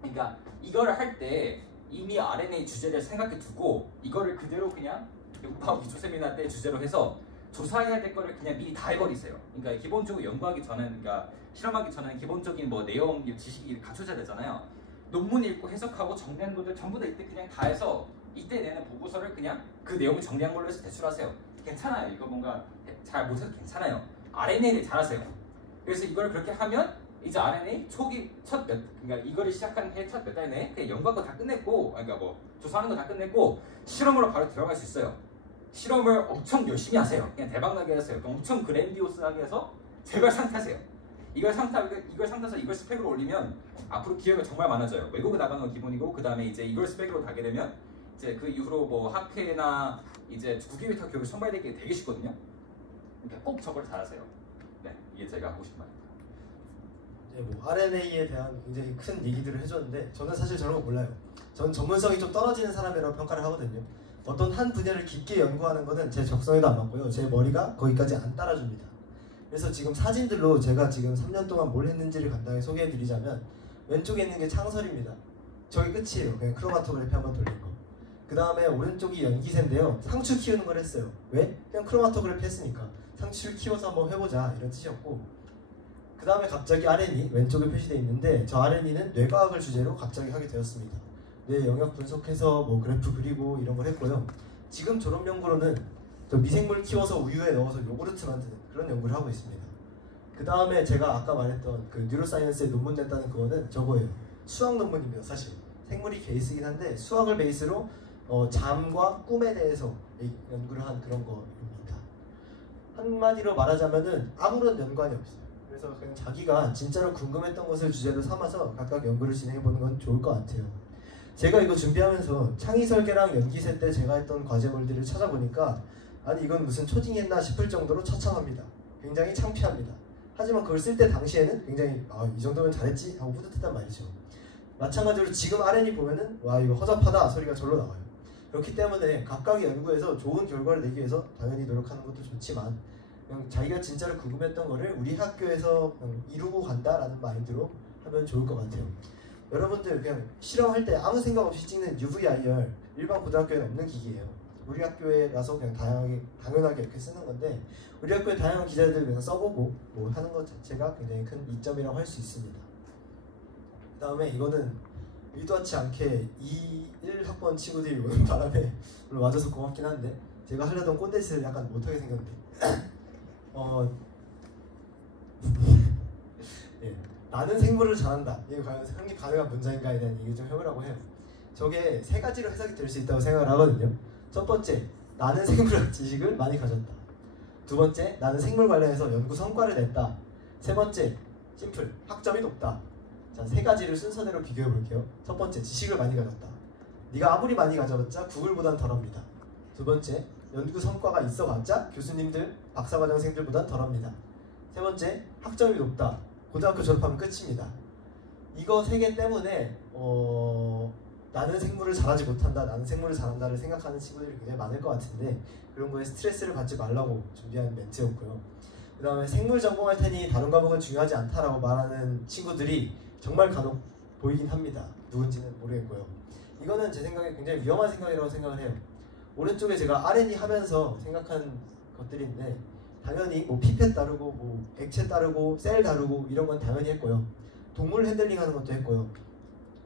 그러니까 이거를 할 때 이미 RNA 주제를 생각해 두고 이거를 그대로 그냥 연구 방법 기초 세미나 때 주제로 해서 조사해야 될 거를 그냥 미리 다 해버리세요. 그러니까 기본적으로 연구하기 전에는 그러니까 실험하기 전에는 기본적인 뭐 내용, 지식이 갖춰져야 되잖아요. 논문 읽고 해석하고 정리한 것들 전부 다 이때 그냥 다 해서 이때 내는 보고서를 그냥 그 내용을 정리한 걸로 해서 제출하세요. 괜찮아요. 이거 뭔가 잘 못해도 괜찮아요. RNA를 잘하세요. 그래서 이걸 그렇게 하면 이제 RNA 그러니까 이거를 시작한 해 첫 몇 달 내에 그냥 연구한 거 다 끝냈고 그러니까 뭐 조사하는 거 다 끝냈고 실험으로 바로 들어갈 수 있어요. 실험을 엄청 열심히 하세요. 그냥 대박나게 하세요. 엄청 그랜디오스하게 해서 제발 상타세요. 이걸 상타서 이걸 스펙으로 올리면 앞으로 기회가 정말 많아져요. 외국에 나가는 건 기본이고 그 다음에 이제 이걸 스펙으로 가게 되면 이제 그 이후로 뭐 학회나 이제 국외위탁 교육을 선발되기 되게 쉽거든요. 그러니까 꼭 저걸 잘하세요. 네, 이게 제가 하고 싶은 말입니다. 네, 뭐 RNA에 대한 굉장히 큰 얘기들을 해줬는데 저는 사실 저런 거 몰라요. 저는 전문성이 좀 떨어지는 사람이라고 평가를 하거든요. 어떤 한 분야를 깊게 연구하는 거는 제 적성에도 안 맞고요. 제 머리가 거기까지 안 따라줍니다. 그래서 지금 사진들로 제가 지금 3년 동안 뭘 했는지를 간단히 소개해드리자면 왼쪽에 있는 게 창설입니다. 저게 끝이에요. 그냥 크로마토그래피 한번 돌린 거. 그 다음에 오른쪽이 연기세인데요. 상추 키우는 걸 했어요. 왜? 그냥 크로마토그래피 했으니까. 상추를 키워서 한번 해보자 이런 뜻이었고 그 다음에 갑자기 RNA 왼쪽에 표시되어 있는데 저 RNA는 뇌과학을 주제로 갑자기 하게 되었습니다. 뇌 영역 분석해서 뭐 그래프 그리고 이런 걸 했고요. 지금 졸업 연구로는 저 미생물 키워서 우유에 넣어서 요구르트 만드는 그런 연구를 하고 있습니다. 그 다음에 제가 아까 말했던 그 뉴로사이언스에 논문 냈다는 그거는 저거예요. 수학 논문입니다. 사실 생물이 베이스이긴 한데 수학을 베이스로 잠과 꿈에 대해서 연구를 한 그런 거입니다. 한마디로 말하자면은 아무런 연관이 없어요. 그래서 그냥 자기가 진짜로 궁금했던 것을 주제로 삼아서 각각 연구를 진행해보는 건 좋을 것 같아요. 제가 이거 준비하면서 창의 설계랑 연기세 때 제가 했던 과제물들을 찾아보니까 아니 이건 무슨 초딩했나 싶을 정도로 처참합니다. 굉장히 창피합니다. 하지만 그걸 쓸 때 당시에는 굉장히 이 정도면 잘했지 하고 뿌듯했단 말이죠. 마찬가지로 지금 RNA 보면은 와 이거 허접하다 소리가 절로 나와요. 그렇기 때문에 각각의 연구에서 좋은 결과를 내기 위해서 당연히 노력하는 것도 좋지만 그냥 자기가 진짜로 궁금했던 거를 우리 학교에서 이루고 간다라는 마인드로 하면 좋을 것 같아요. 여러분들 그냥 실험할 때 아무 생각 없이 찍는 UVIR 일반 고등학교에는 없는 기기예요. 우리 학교에라서 그냥 당연하게 이렇게 쓰는 건데 우리 학교의 다양한 기자들 그냥 써보고 뭐 하는 것 자체가 굉장히 큰 이점이라고 할 수 있습니다. 그 다음에 이거는 의도치 않게 1학번 친구들이 오는 바람에 물론 와줘서 고맙긴 한데 제가 하려던 꼰대짓을 약간 못하게 생겼는데 예, 나는 생물을 잘한다. 이게 과연 성립 가능한 문장인가에 대한 얘기를 좀 해보려고 해요. 저게 세 가지로 해석이 될 수 있다고 생각을 하거든요. 첫 번째, 나는 생물학 지식을 많이 가졌다. 두 번째, 나는 생물 관련해서 연구 성과를 냈다. 세 번째, 심플, 학점이 높다. 자, 세 가지를 순서대로 비교해 볼게요. 첫 번째, 지식을 많이 가졌다. 네가 아무리 많이 가져봤자 구글보단 덜합니다. 두 번째, 연구 성과가 있어봤자 교수님들, 박사과정생들보단 덜합니다. 세 번째, 학점이 높다. 고등학교 졸업하면 끝입니다. 이거 세 개 때문에 나는 생물을 잘하지 못한다, 나는 생물을 잘한다를 생각하는 친구들이 굉장히 많을 것 같은데 그런 거에 스트레스를 받지 말라고 준비한 멘트였고요. 그 다음에 생물 전공할 테니 다른 과목은 중요하지 않다라고 말하는 친구들이 정말 간혹 보이긴 합니다. 누군지는 모르겠고요. 이거는 제 생각에 굉장히 위험한 생각이라고 생각을 해요. 오른쪽에 제가 R&D 하면서 생각한 것들인데 당연히 뭐 피펫 다루고 뭐 액체 다루고 셀 다루고 이런 건 당연히 했고요. 동물 핸들링 하는 것도 했고요.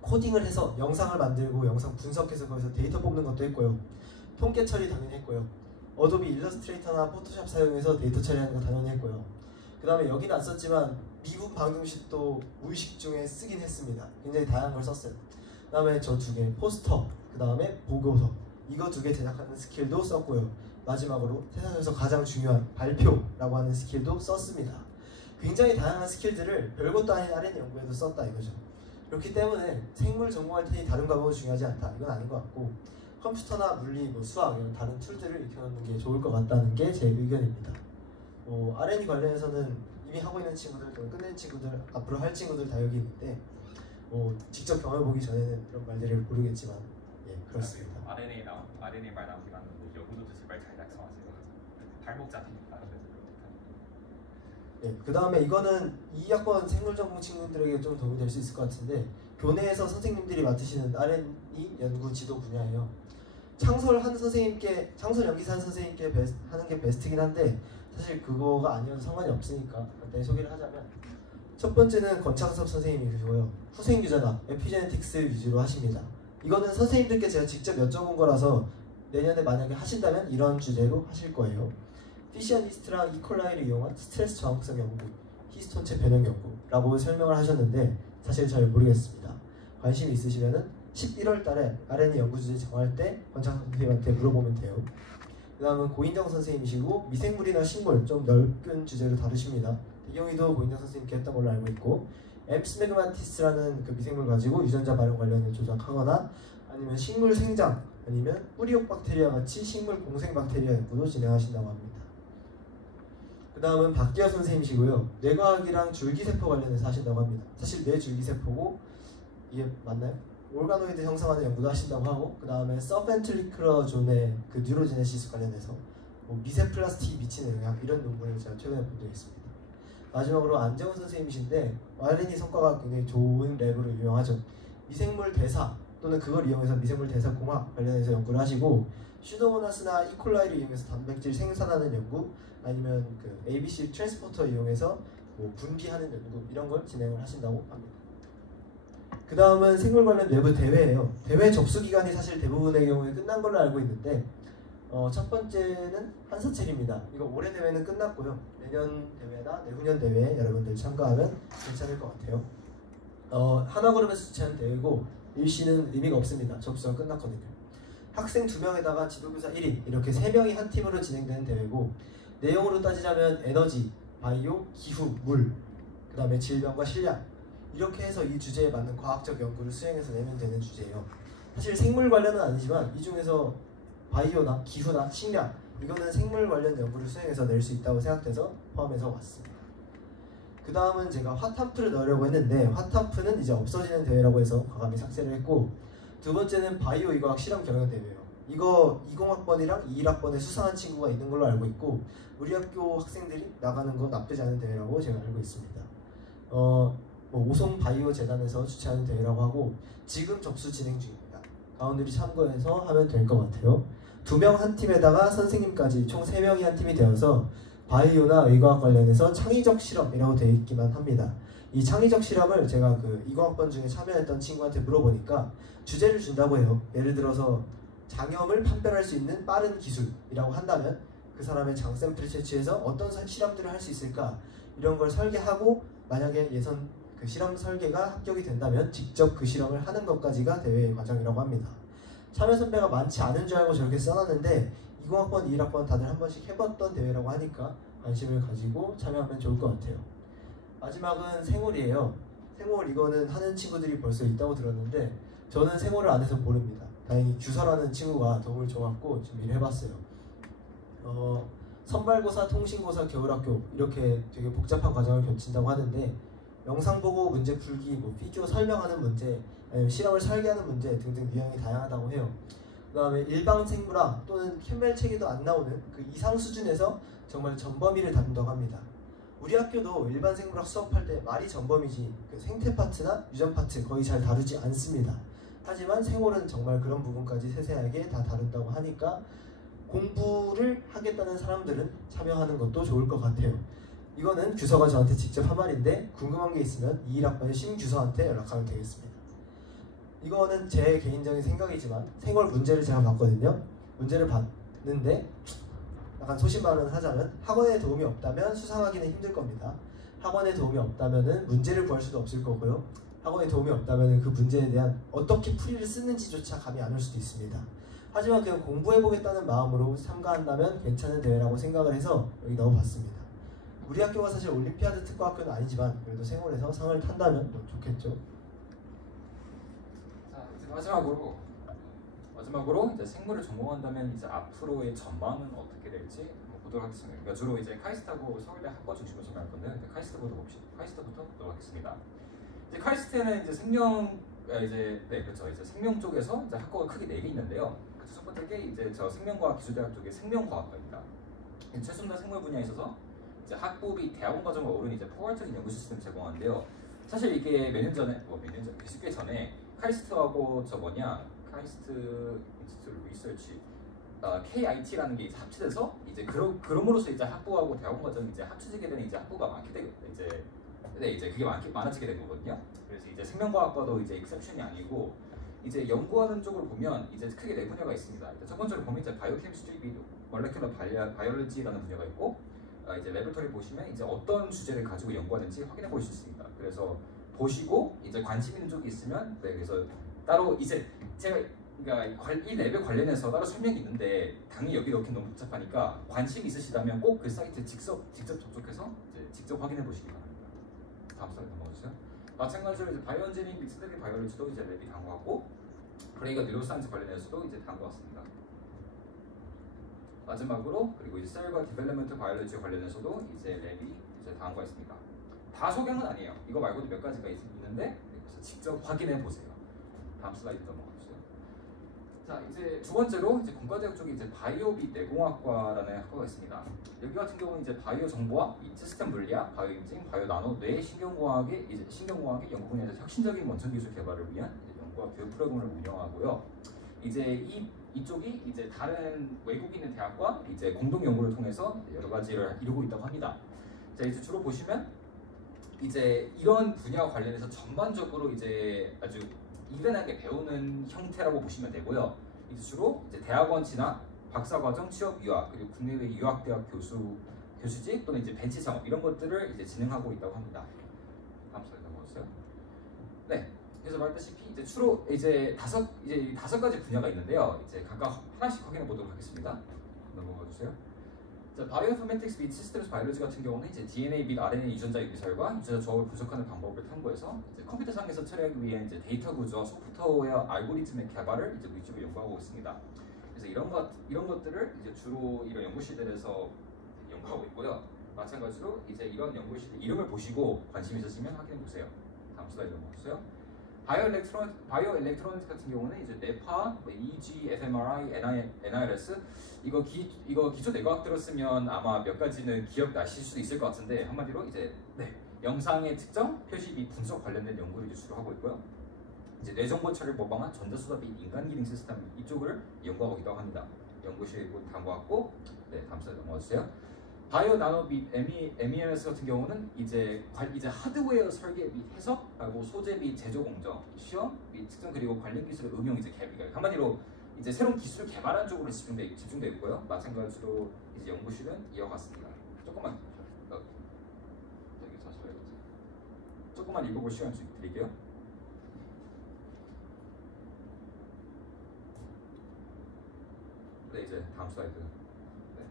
코딩을 해서 영상을 만들고 영상 분석해서 거기서 데이터 뽑는 것도 했고요. 통계 처리 당연히 했고요. 어도비 일러스트레이터나 포토샵 사용해서 데이터 처리하는 거 당연히 했고요. 그 다음에 여기는 안 썼지만 미분 방정식도 무의식 중에 쓰긴 했습니다. 굉장히 다양한 걸 썼어요. 그 다음에 저 두 개 포스터, 그 다음에 보고서 이거 두 개 제작하는 스킬도 썼고요. 마지막으로 세상에서 가장 중요한 발표라고 하는 스킬도 썼습니다. 굉장히 다양한 스킬들을 별것도 아닌 R&D 연구에도 썼다 이거죠. 그렇기 때문에 생물 전공할 테니 다른 과목은 중요하지 않다. 이건 아닌 것 같고 컴퓨터나 물리, 뭐 수학 이런 다른 툴들을 익혀놓는 게 좋을 것 같다는 게 제 의견입니다. R&D 관련해서는 이미 하고 있는 친구들, 또는 끝낸 친구들, 앞으로 할 친구들 다 여기 있는데 직접 경험해보기 전에는 이런 말들을 모르겠지만 예, 그렇습니다. RNA 말 나오긴 하는데 연구도 제발 잘 작성하세요. 발목 잡히니까. 예, 그 다음에 이거는 2학번 생물전공 친구들에게 좀 도움이 될 수 있을 것 같은데 교내에서 선생님들이 맡으시는 R&D 연구 지도 분야예요. 창설 연기사 선생님께 하는 게 베스트긴 한데 사실 그거가 아니어도 상관이 없으니까 간단히 소개를 하자면 첫 번째는 권창섭 선생님이시고요. 후생유전학, 에피제네틱스 위주로 하십니다. 이거는 선생님들께 제가 직접 여쭤본 거라서 내년에 만약에 하신다면 이런 주제로 하실 거예요. 피시언리스트랑 이콜라이를 이용한 스트레스 저항성 연구, 히스톤체 변형 연구라고 설명을 하셨는데 사실 잘 모르겠습니다. 관심이 있으시면은 11월 달에 R&D 연구 주제 정할 때 권창섭 선생님한테 물어보면 돼요. 그 다음은 고인정 선생님이시고 미생물이나 식물 좀 넓은 주제로 다루십니다. 이경희도 고인정 선생님께 했던 걸로 알고 있고 엠스메그마티스라는 그 미생물 가지고 유전자 발현 관련을 조작하거나 아니면 식물 생장 아니면 뿌리옥 박테리아 같이 식물 공생 박테리아 연구도 진행하신다고 합니다. 그 다음은 박기아 선생님이시고요. 뇌과학이랑 줄기세포 관련해서 하신다고 합니다. 사실 뇌줄기세포고 이게 맞나요? 올가노이드 형성하는 연구도 하신다고 하고 그 다음에 서펜트리클러 존의 그 뉴로제네시스 관련해서 미세플라스틱이 미치는 영향 이런 논문을 제가 최근에 본 적이 있습니다. 마지막으로 안재훈 선생님이신데 R&D 성과가 굉장히 좋은 랩으로 유명하죠. 미생물 대사 또는 그걸 이용해서 미생물 대사 공학 관련해서 연구를 하시고 슈도모나스나 이콜라이를 이용해서 단백질 생산하는 연구 아니면 그 ABC 트랜스포터 이용해서 분비하는 연구 이런 걸 진행을 하신다고 합니다. 그 다음은 생물 관련 외부 대회예요. 대회 접수 기간이 사실 대부분의 경우에 끝난 걸로 알고 있는데 첫 번째는 한서칠입니다. 이거 올해 대회는 끝났고요. 내년 대회나 내후년 대회에 여러분들 참가하면 괜찮을 것 같아요. 하나그룹에서 주최한 대회고 일시는 의미가 없습니다. 접수가 끝났거든요. 학생 2명에다가 지도교사 1인 이렇게 3명이 한 팀으로 진행되는 대회고 내용으로 따지자면 에너지, 바이오, 기후, 물, 그 다음에 질병과 식량 이렇게 해서 이 주제에 맞는 과학적 연구를 수행해서 내면 되는 주제예요. 사실 생물 관련은 아니지만 이 중에서 바이오나 기후나 식량 이거는 생물 관련 연구를 수행해서 낼 수 있다고 생각돼서 포함해서 왔습니다. 그 다음은 제가 화탐프를 넣으려고 했는데 화탐프는 이제 없어지는 대회라고 해서 과감히 삭제를 했고 두 번째는 바이오 이과학 실험 경영 대회예요. 이거 20학번이랑 21학번에 수상한 친구가 있는 걸로 알고 있고 우리 학교 학생들이 나가는 건 나쁘지 않은 대회라고 제가 알고 있습니다. 오송 바이오 재단에서 주최하는 대회라고 하고 지금 접수 진행 중입니다. 가운들이 참고해서 하면 될 것 같아요. 2명 한 팀에다가 선생님까지 총 3명이 한 팀이 되어서 바이오나 의과학 관련해서 창의적 실험이라고 되어 있기만 합니다. 이 창의적 실험을 제가 그 이공학번 중에 참여했던 친구한테 물어보니까 주제를 준다고 해요. 예를 들어서 장염을 판별할 수 있는 빠른 기술이라고 한다면 그 사람의 장 샘플을 채취해서 어떤 실험들을 할 수 있을까 이런 걸 설계하고 만약에 그 실험 설계가 합격이 된다면 직접 그 실험을 하는 것까지가 대회의 과정이라고 합니다. 참여 선배가 많지 않은 줄 알고 저렇게 써놨는데 20학번, 21학번 다들 한 번씩 해봤던 대회라고 하니까 관심을 가지고 참여하면 좋을 것 같아요. 마지막은 생홀이에요. 생홀 이거는 하는 친구들이 벌써 있다고 들었는데 저는 생홀을 안 해서 모릅니다. 다행히 규서라는 친구가 도움을 줘갖고 준비를 해봤어요. 선발고사, 통신고사, 겨울학교 이렇게 되게 복잡한 과정을 겹친다고 하는데 영상 보고 문제 풀기, 뭐 피규어 설명하는 문제, 실험을 설계하는 문제 등등 유형이 다양하다고 해요. 그 다음에 일반 생물학 또는 캠벨 책에도 안 나오는 그 이상 수준에서 정말 전범위를 다룬다고 합니다. 우리 학교도 일반 생물학 수업할 때 말이 전범이지 그 생태 파트나 유전 파트 거의 잘 다루지 않습니다. 하지만 생홀은 정말 그런 부분까지 세세하게 다 다룬다고 하니까 공부를 하겠다는 사람들은 참여하는 것도 좋을 것 같아요. 이거는 규서가 저한테 직접 한 말인데 궁금한 게 있으면 21학번의 심규서한테 연락하면 되겠습니다. 이거는 제 개인적인 생각이지만 생활 문제를 제가 봤거든요. 문제를 봤는데 약간 소신발언을 하자면 학원에 도움이 없다면 수상하기는 힘들 겁니다. 학원에 도움이 없다면 문제를 구할 수도 없을 거고요. 학원에 도움이 없다면 그 문제에 대한 어떻게 풀이를 쓰는지조차 감이 안 올 수도 있습니다. 하지만 그냥 공부해보겠다는 마음으로 참가한다면 괜찮은 대회라고 생각을 해서 여기 넣어봤습니다. 우리 학교가 사실 올림피아드 특화 학교는 아니지만 그래도 생활에서 상을 탄다면 뭐 좋겠죠. 자, 이제 마지막으로 이제 생물을 전공한다면 이제 앞으로의 전망은 어떻게 될지 한번 보도록 하겠습니다. 그러니까 주로 이제 카이스트하고 서울대 학과 중심으로 전망할 건데 카이스트부터 봅시다. 카이스트부터 보도록 하겠습니다. 이제 카이스트는 이제 생명 쪽에서 이제 학과가 크게 4개 있는데요. 그 첫 번째 게 이제 저 생명과학 기술대학 쪽의 생명과학과입니다. 최첨단 생물 분야에 있어서 이제 학부비 대학원 과정을 오른 이제 포괄적인 연구 시스템을 제공하는데요. 사실 이게 몇 년 전에, 몇 개 전에 카이스트하고 카이스트 인스티튜트 리서치 KIT라는 게 이제 합치돼서 이제 그럼으로써 이제 학부하고 대학원 과정이 이제 합쳐지게 되는 이제 학부가 많게 되고 이제 그게 많아지게 된 거거든요. 그래서 이제 생명과학과도 이제 익셉션이 아니고 이제 연구하는 쪽으로 보면 이제 크게 4분야가 있습니다. 첫 번째로 보면 이제 바이오케미스트리 및 몰레큘러 바이올로지라는 분야가 있고 이제 레버토리 보시면 이제 어떤 주제를 가지고 연구하는지 확인해 볼 수 있습니다. 그래서 보시고 이제 관심 있는 쪽이 있으면 그래서 따로 이제 그러니까 이 랩에 관련해서 따로 설명이 있는데 당연히 여기 넣긴 너무 복잡하니까 관심 있으시다면 꼭 그 사이트에 직접 접속해서 이제 직접 확인해 보시기 바랍니다. 다음 슬라이드 넘어주세요. 마찬가지로 이제 바이오엔지니어링 및 synthetic 바이올로지도 이제 랩이 강화하고 브레이거 뉴로사이언스 관련해서도 이제 강화했습니다. 마지막으로 그리고 이제 셀과 디벨롭먼트 바이올로지 관련해서도 이제 랩이 이제 강화했습니다. 다 소개는 아니에요. 이거 말고도 몇 가지가 있는데 그래서 직접 확인해 보세요. 다음 슬라이드 넘어가주세요. 자, 이제 두 번째로 이제 공과대학 쪽에 이제 바이오 및 내공학과라는 학과가 있습니다. 여기 같은 경우는 이제 바이오 정보학, 시스템 물리학, 바이오 임징, 바이오 나노, 뇌 신경공학의 연구 분야에서 혁신적인 원천 기술 개발을 위한 연구와 교육 프로그램을 운영하고요. 이제 이쪽이 이제 다른 외국인의 대학과 이제 공동 연구를 통해서 여러 가지를 이루고 있다고 합니다. 자, 이제 주로 보시면 이제 이런 분야와 관련해서 전반적으로 이제 아주 이ven하게 배우는 형태라고 보시면 되고요. 이제 주로 이제 대학원 진학, 박사과정, 취업 유학, 그리고 국내외 유학대학 교수직 또는 이제 벤치 창업 이런 것들을 이제 진행하고 있다고 합니다. 다음 슬라이드 넘어주세요. 네, 그래서 말했다시피 이제 주로 이제 다섯 가지 분야가 있는데요. 이제 각각 하나씩 확인해 보도록 하겠습니다. 넘어가 주세요. 자, 바이오인포메틱스 및 시스템스 바이올로지 같은 경우는 이제 DNA 및 RNA 유전자 유기설과 유전자 조합을 분석하는 방법을 탐구해서 이제 컴퓨터상에서 처리하기 위해 이제 데이터 구조, 소프트웨어, 알고리즘의 개발을 이제 위주로 연구하고 있습니다. 그래서 이런 것들을 이제 주로 이런 연구실들에서 연구하고 있고요. 마찬가지로 이제 이런 연구실 이름을 보시고 관심 있으시면 확인해 보세요. 다음 슬라이드 넘어주세요. 바이오 일렉트로닉스 같은 경우는 이제 뇌파, EEG, fMRI, NIRS 이거 기초 뇌과학 들었으면 아마 몇 가지는 기억나실 수도 있을 것 같은데 한마디로 이제 영상의 특정, 표시 및 분석 관련된 연구를 이제 주로 하고 있고요. 이제 뇌정보 처리를 모방한 전자수사 및 인간 기능 시스템 이쪽을 연구하고 있다고 합니다. 연구실 단 것 같고, 네, 다음 슬라이드 넘어가주세요. 바이오 나노 및 MEMS 같은 경우는 이제 하드웨어 설계 및 해석하고 소재 및 제조 공정, 시험 및 측정 그리고 관련 기술의 응용 이제 개발. 한마디로 이제 새로운 기술 개발한 쪽으로 집중돼 있고요. 마찬가지로 이제 연구실은 이어갔습니다. 조금만 읽어볼 시간 드릴게요. 네, 이제 다음 슬라이드. 네.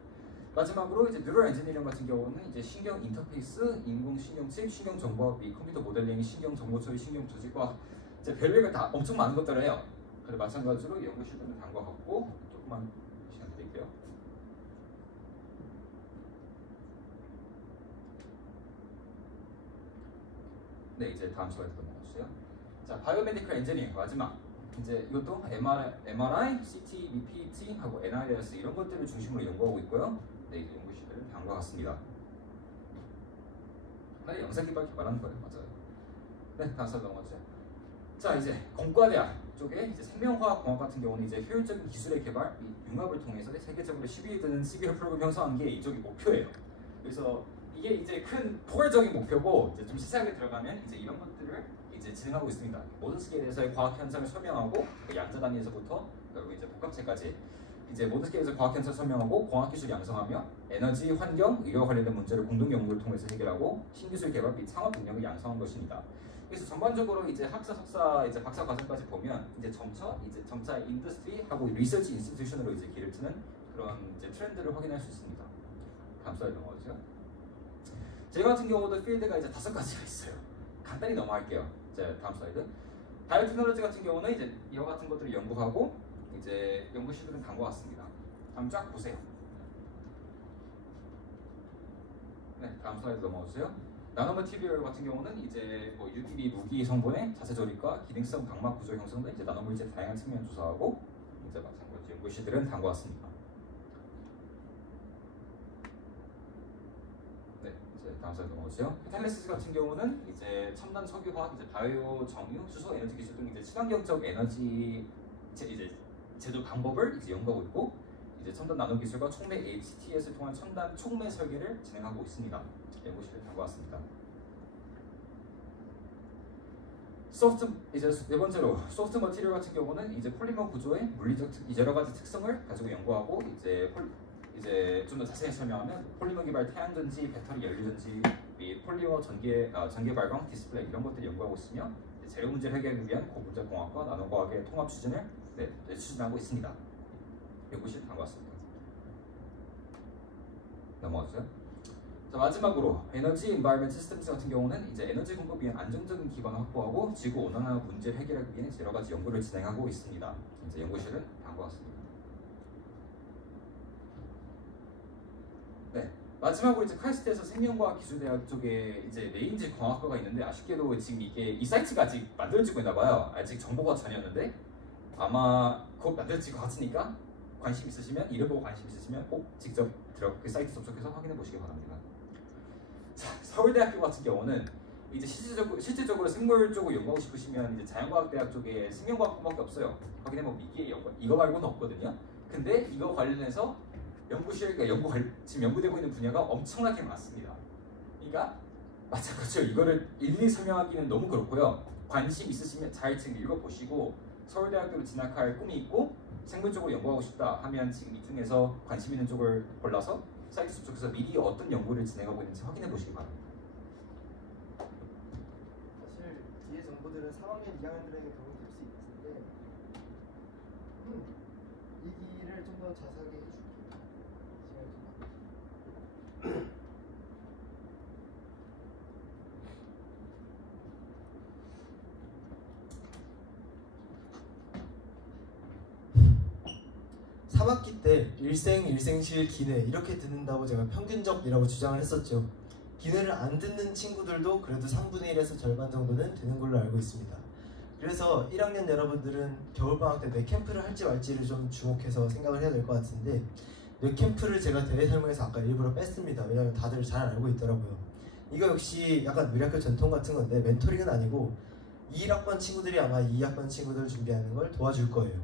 마지막으로 이제 뉴럴 엔지니어링 같은 경우는 이제 신경 인터페이스, 인공 신경 칩, 신경 정보학 및 컴퓨터 모델링, 신경 정보 처리, 신경 조직과 이제 별의별 다 엄청 많은 것들을 해요. 그리고 마찬가지로 연구실은 단 것 같고 조금만 시간 드릴게요. 네, 이제 다음 슬라이드 넘어가주세요. 자, 바이오메디컬 엔지니어링 마지막. 이제 이것도 MRI, CT, BPT 하고 NIS 이런 것들을 중심으로 연구하고 있고요. 네, 이제 연구실은 다음과 같습니다. 네, 영상 기반 개발하는 거예요, 맞아요. 네, 다음 슬라이드 넘어가죠. 자, 이제 공과대학 쪽에 이제 생명화학공학 같은 경우는 이제 효율적인 기술의 개발 및 융합을 통해서 세계적으로 10위에 드는 CBR 프로그램 형성한 게 이쪽이 목표예요. 그래서 이게 이제 큰 포괄적인 목표고 이제 좀 세세하게 들어가면 이제 이런 것들을 이제 진행하고 있습니다. 모든 스케일에서의 과학 현상을 설명하고 양자 단위에서부터 그리고 이제 복합체까지 이제 모든 스케일에서 과학 현상을 설명하고 공학 기술 양성하며 에너지, 환경, 의료와 관련된 문제를 공동 연구를 통해서 해결하고 신기술 개발 및 창업 능력을 양성한 것입니다. 그래서 전반적으로 이제 학사, 석사, 이제 박사 과정까지 보면 이제 점차 인더스트리하고 리서치 인스티튜션으로 이제 길을 트는 그런 이제 트렌드를 확인할 수 있습니다. 다음 슬라이드 넘어가주세요. 저희 같은 경우도 필드가 이제 5가지가 있어요. 간단히 넘어갈게요. 이제 다음 슬라이드. 바이오테크놀로지 같은 경우는 이제 이와 같은 것들을 연구하고 이제 연구실들은 간 것 같습니다. 한번 쫙 보세요. 네, 다음 슬라이드 넘어가주세요. 나노마티리얼 같은 경우는 이제 뭐 UTV 무기 성분의 자체 조립과 기능성 각막 구조 형성 등 이제 나노물질 다양한 측면 조사하고 이제 마찬가지 연구실들은 간 것 같습니다. 네, 이제 다음 슬라이드 넘어가주세요. 카탈리시스 같은 경우는 이제 첨단 석유화학, 이제 바이오 정유, 수소 에너지 기술 등 이제 친환경적 에너지 이제 제조 방법을 이제 연구하고 있고 이제 첨단 나노 기술과 촉매 HTS를 통한 첨단 촉매 설계를 진행하고 있습니다. 연구실을 간 것 같습니다. 이제 네 번째로 소프트 머티리얼 같은 경우는 이제 폴리머 구조의 물리적 여러 가지 특성을 가지고 연구하고 이제 좀 더 자세히 설명하면 폴리머 개발 태양전지, 배터리 연료전지 및 폴리머 전개 발광, 디스플레이 이런 것들을 연구하고 있으며 재료 문제를 해결하기 위한 고분자 공학과 나노과학의 통합 추진을 추진하고 있습니다. 연구실 간 것 같습니다. 넘어가주세요. 자, 마지막으로 에너지 인바이러먼트 시스템스 같은 경우는 이제 에너지 공급 위한 안정적인 기반을 확보하고 지구 온난화 문제를 해결하기 위해 여러 가지 연구를 진행하고 있습니다. 이제 연구실은 간 것 같습니다. 네, 마지막으로 이제 카이스트에서 생명과학 기술대학 쪽에 이제 레인지 광학과가 있는데 아쉽게도 지금 이 사이트가 아직 만들어지고 있나 봐요. 아직 정보가 전이었는데 아마 곧 만들어질 것 같으니까 관심 있으시면 이름 보고 관심 있으시면 꼭 직접 그 사이트 접속해서 확인해 보시기 바랍니다. 자, 서울대학교 같은 경우는 이제 실질적으로 생물 쪽을 연구하고 싶으시면 이제 자연과학대학 쪽에 생명과학과밖에 없어요. 확인해 보면 이거 말고는 없거든요. 근데 이거 관련해서 지금 연구되고 있는 분야가 엄청나게 많습니다. 그러니까 마찬가지로 이거를 일일이 설명하기는 너무 그렇고요. 관심 있으시면 잘 지금 읽어보시고 서울대학교로 진학할 꿈이 있고 생물 쪽으로 연구하고 싶다 하면 지금 이 중에서 관심 있는 쪽을 골라서 사이트 접속해서 미리 어떤 연구를 진행하고 있는지 확인해 보시기 바랍니다. 사실 뒤에 정보들은 3학년, 2학년들에게 도움이 될 수 있는데 얘기를 좀 더 자세하게 해줄게요. 시간이 좀 많아. 3학기 때 일생실, 기내 이렇게 듣는다고 제가 평균적이라고 주장을 했었죠. 기내를 안 듣는 친구들도 그래도 3분의 1에서 절반 정도는 되는 걸로 알고 있습니다. 그래서 1학년 여러분들은 겨울방학 때 뇌 캠프를 할지 말지를 좀 주목해서 생각을 해야 될 것 같은데 뇌 캠프를 제가 대회 설명에서 아까 일부러 뺐습니다. 왜냐하면 다들 잘 알고 있더라고요. 이거 역시 약간 우리 학교 전통 같은 건데 멘토링은 아니고 21학번 친구들이 아마 2학번 친구들 준비하는 걸 도와줄 거예요.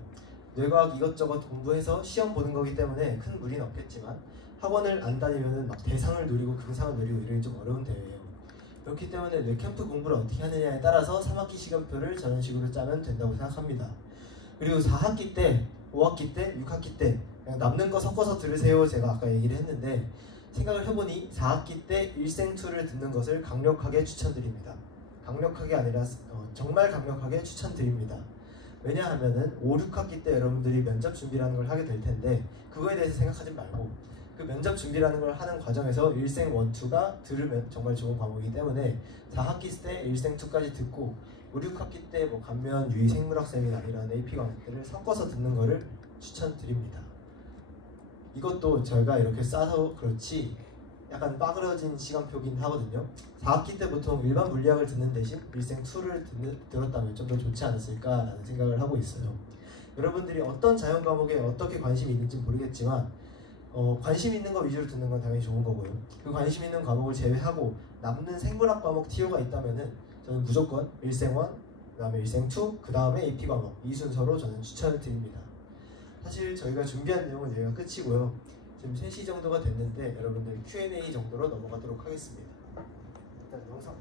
뇌과학 이것저것 공부해서 시험 보는 거기 때문에 큰 무리는 없겠지만 학원을 안 다니면은 막 대상을 노리고 금상을 노리고 이러기 좀 어려운 대회예요. 그렇기 때문에 뇌캠프 공부를 어떻게 하느냐에 따라서 3학기 시간표를 저런 식으로 짜면 된다고 생각합니다. 그리고 4학기 때, 5학기 때, 6학기 때 그냥 남는 거 섞어서 들으세요. 제가 아까 얘기를 했는데 생각을 해보니 4학기 때 일생투를 듣는 것을 강력하게 추천드립니다. 강력하게 아니라 정말 강력하게 추천드립니다. 왜냐하면은 5, 6학기 때 여러분들이 면접 준비라는 걸 하게 될 텐데 그거에 대해서 생각하지 말고 그 면접 준비라는 걸 하는 과정에서 일생 1, 2가 들으면 정말 좋은 과목이기 때문에 4학기 때 일생 2까지 듣고 5, 6학기 때 뭐 감면, 유의, 생물학 세미나 이런 AP 과목들을 섞어서 듣는 거를 추천드립니다. 이것도 저희가 이렇게 싸서 그렇지 약간 빠그러진 시간표긴 하거든요. 4학기 때 보통 일반 물리학을 듣는 대신 일생 2를 들었다면 좀 더 좋지 않았을까라는 생각을 하고 있어요. 여러분들이 어떤 자연 과목에 어떻게 관심이 있는지 모르겠지만 관심 있는 거 위주로 듣는 건 당연히 좋은 거고요. 그 관심 있는 과목을 제외하고 남는 생물학 과목 TO가 있다면은 저는 무조건 일생 1, 그 다음에 일생 2, 그 다음에 AP 과목 이 순서로 저는 추천을 드립니다. 사실 저희가 준비한 내용은 여기가 끝이고요. 지금 3시 정도가 됐는데 여러분들 Q&A 정도로 넘어가도록 하겠습니다. 일단 영상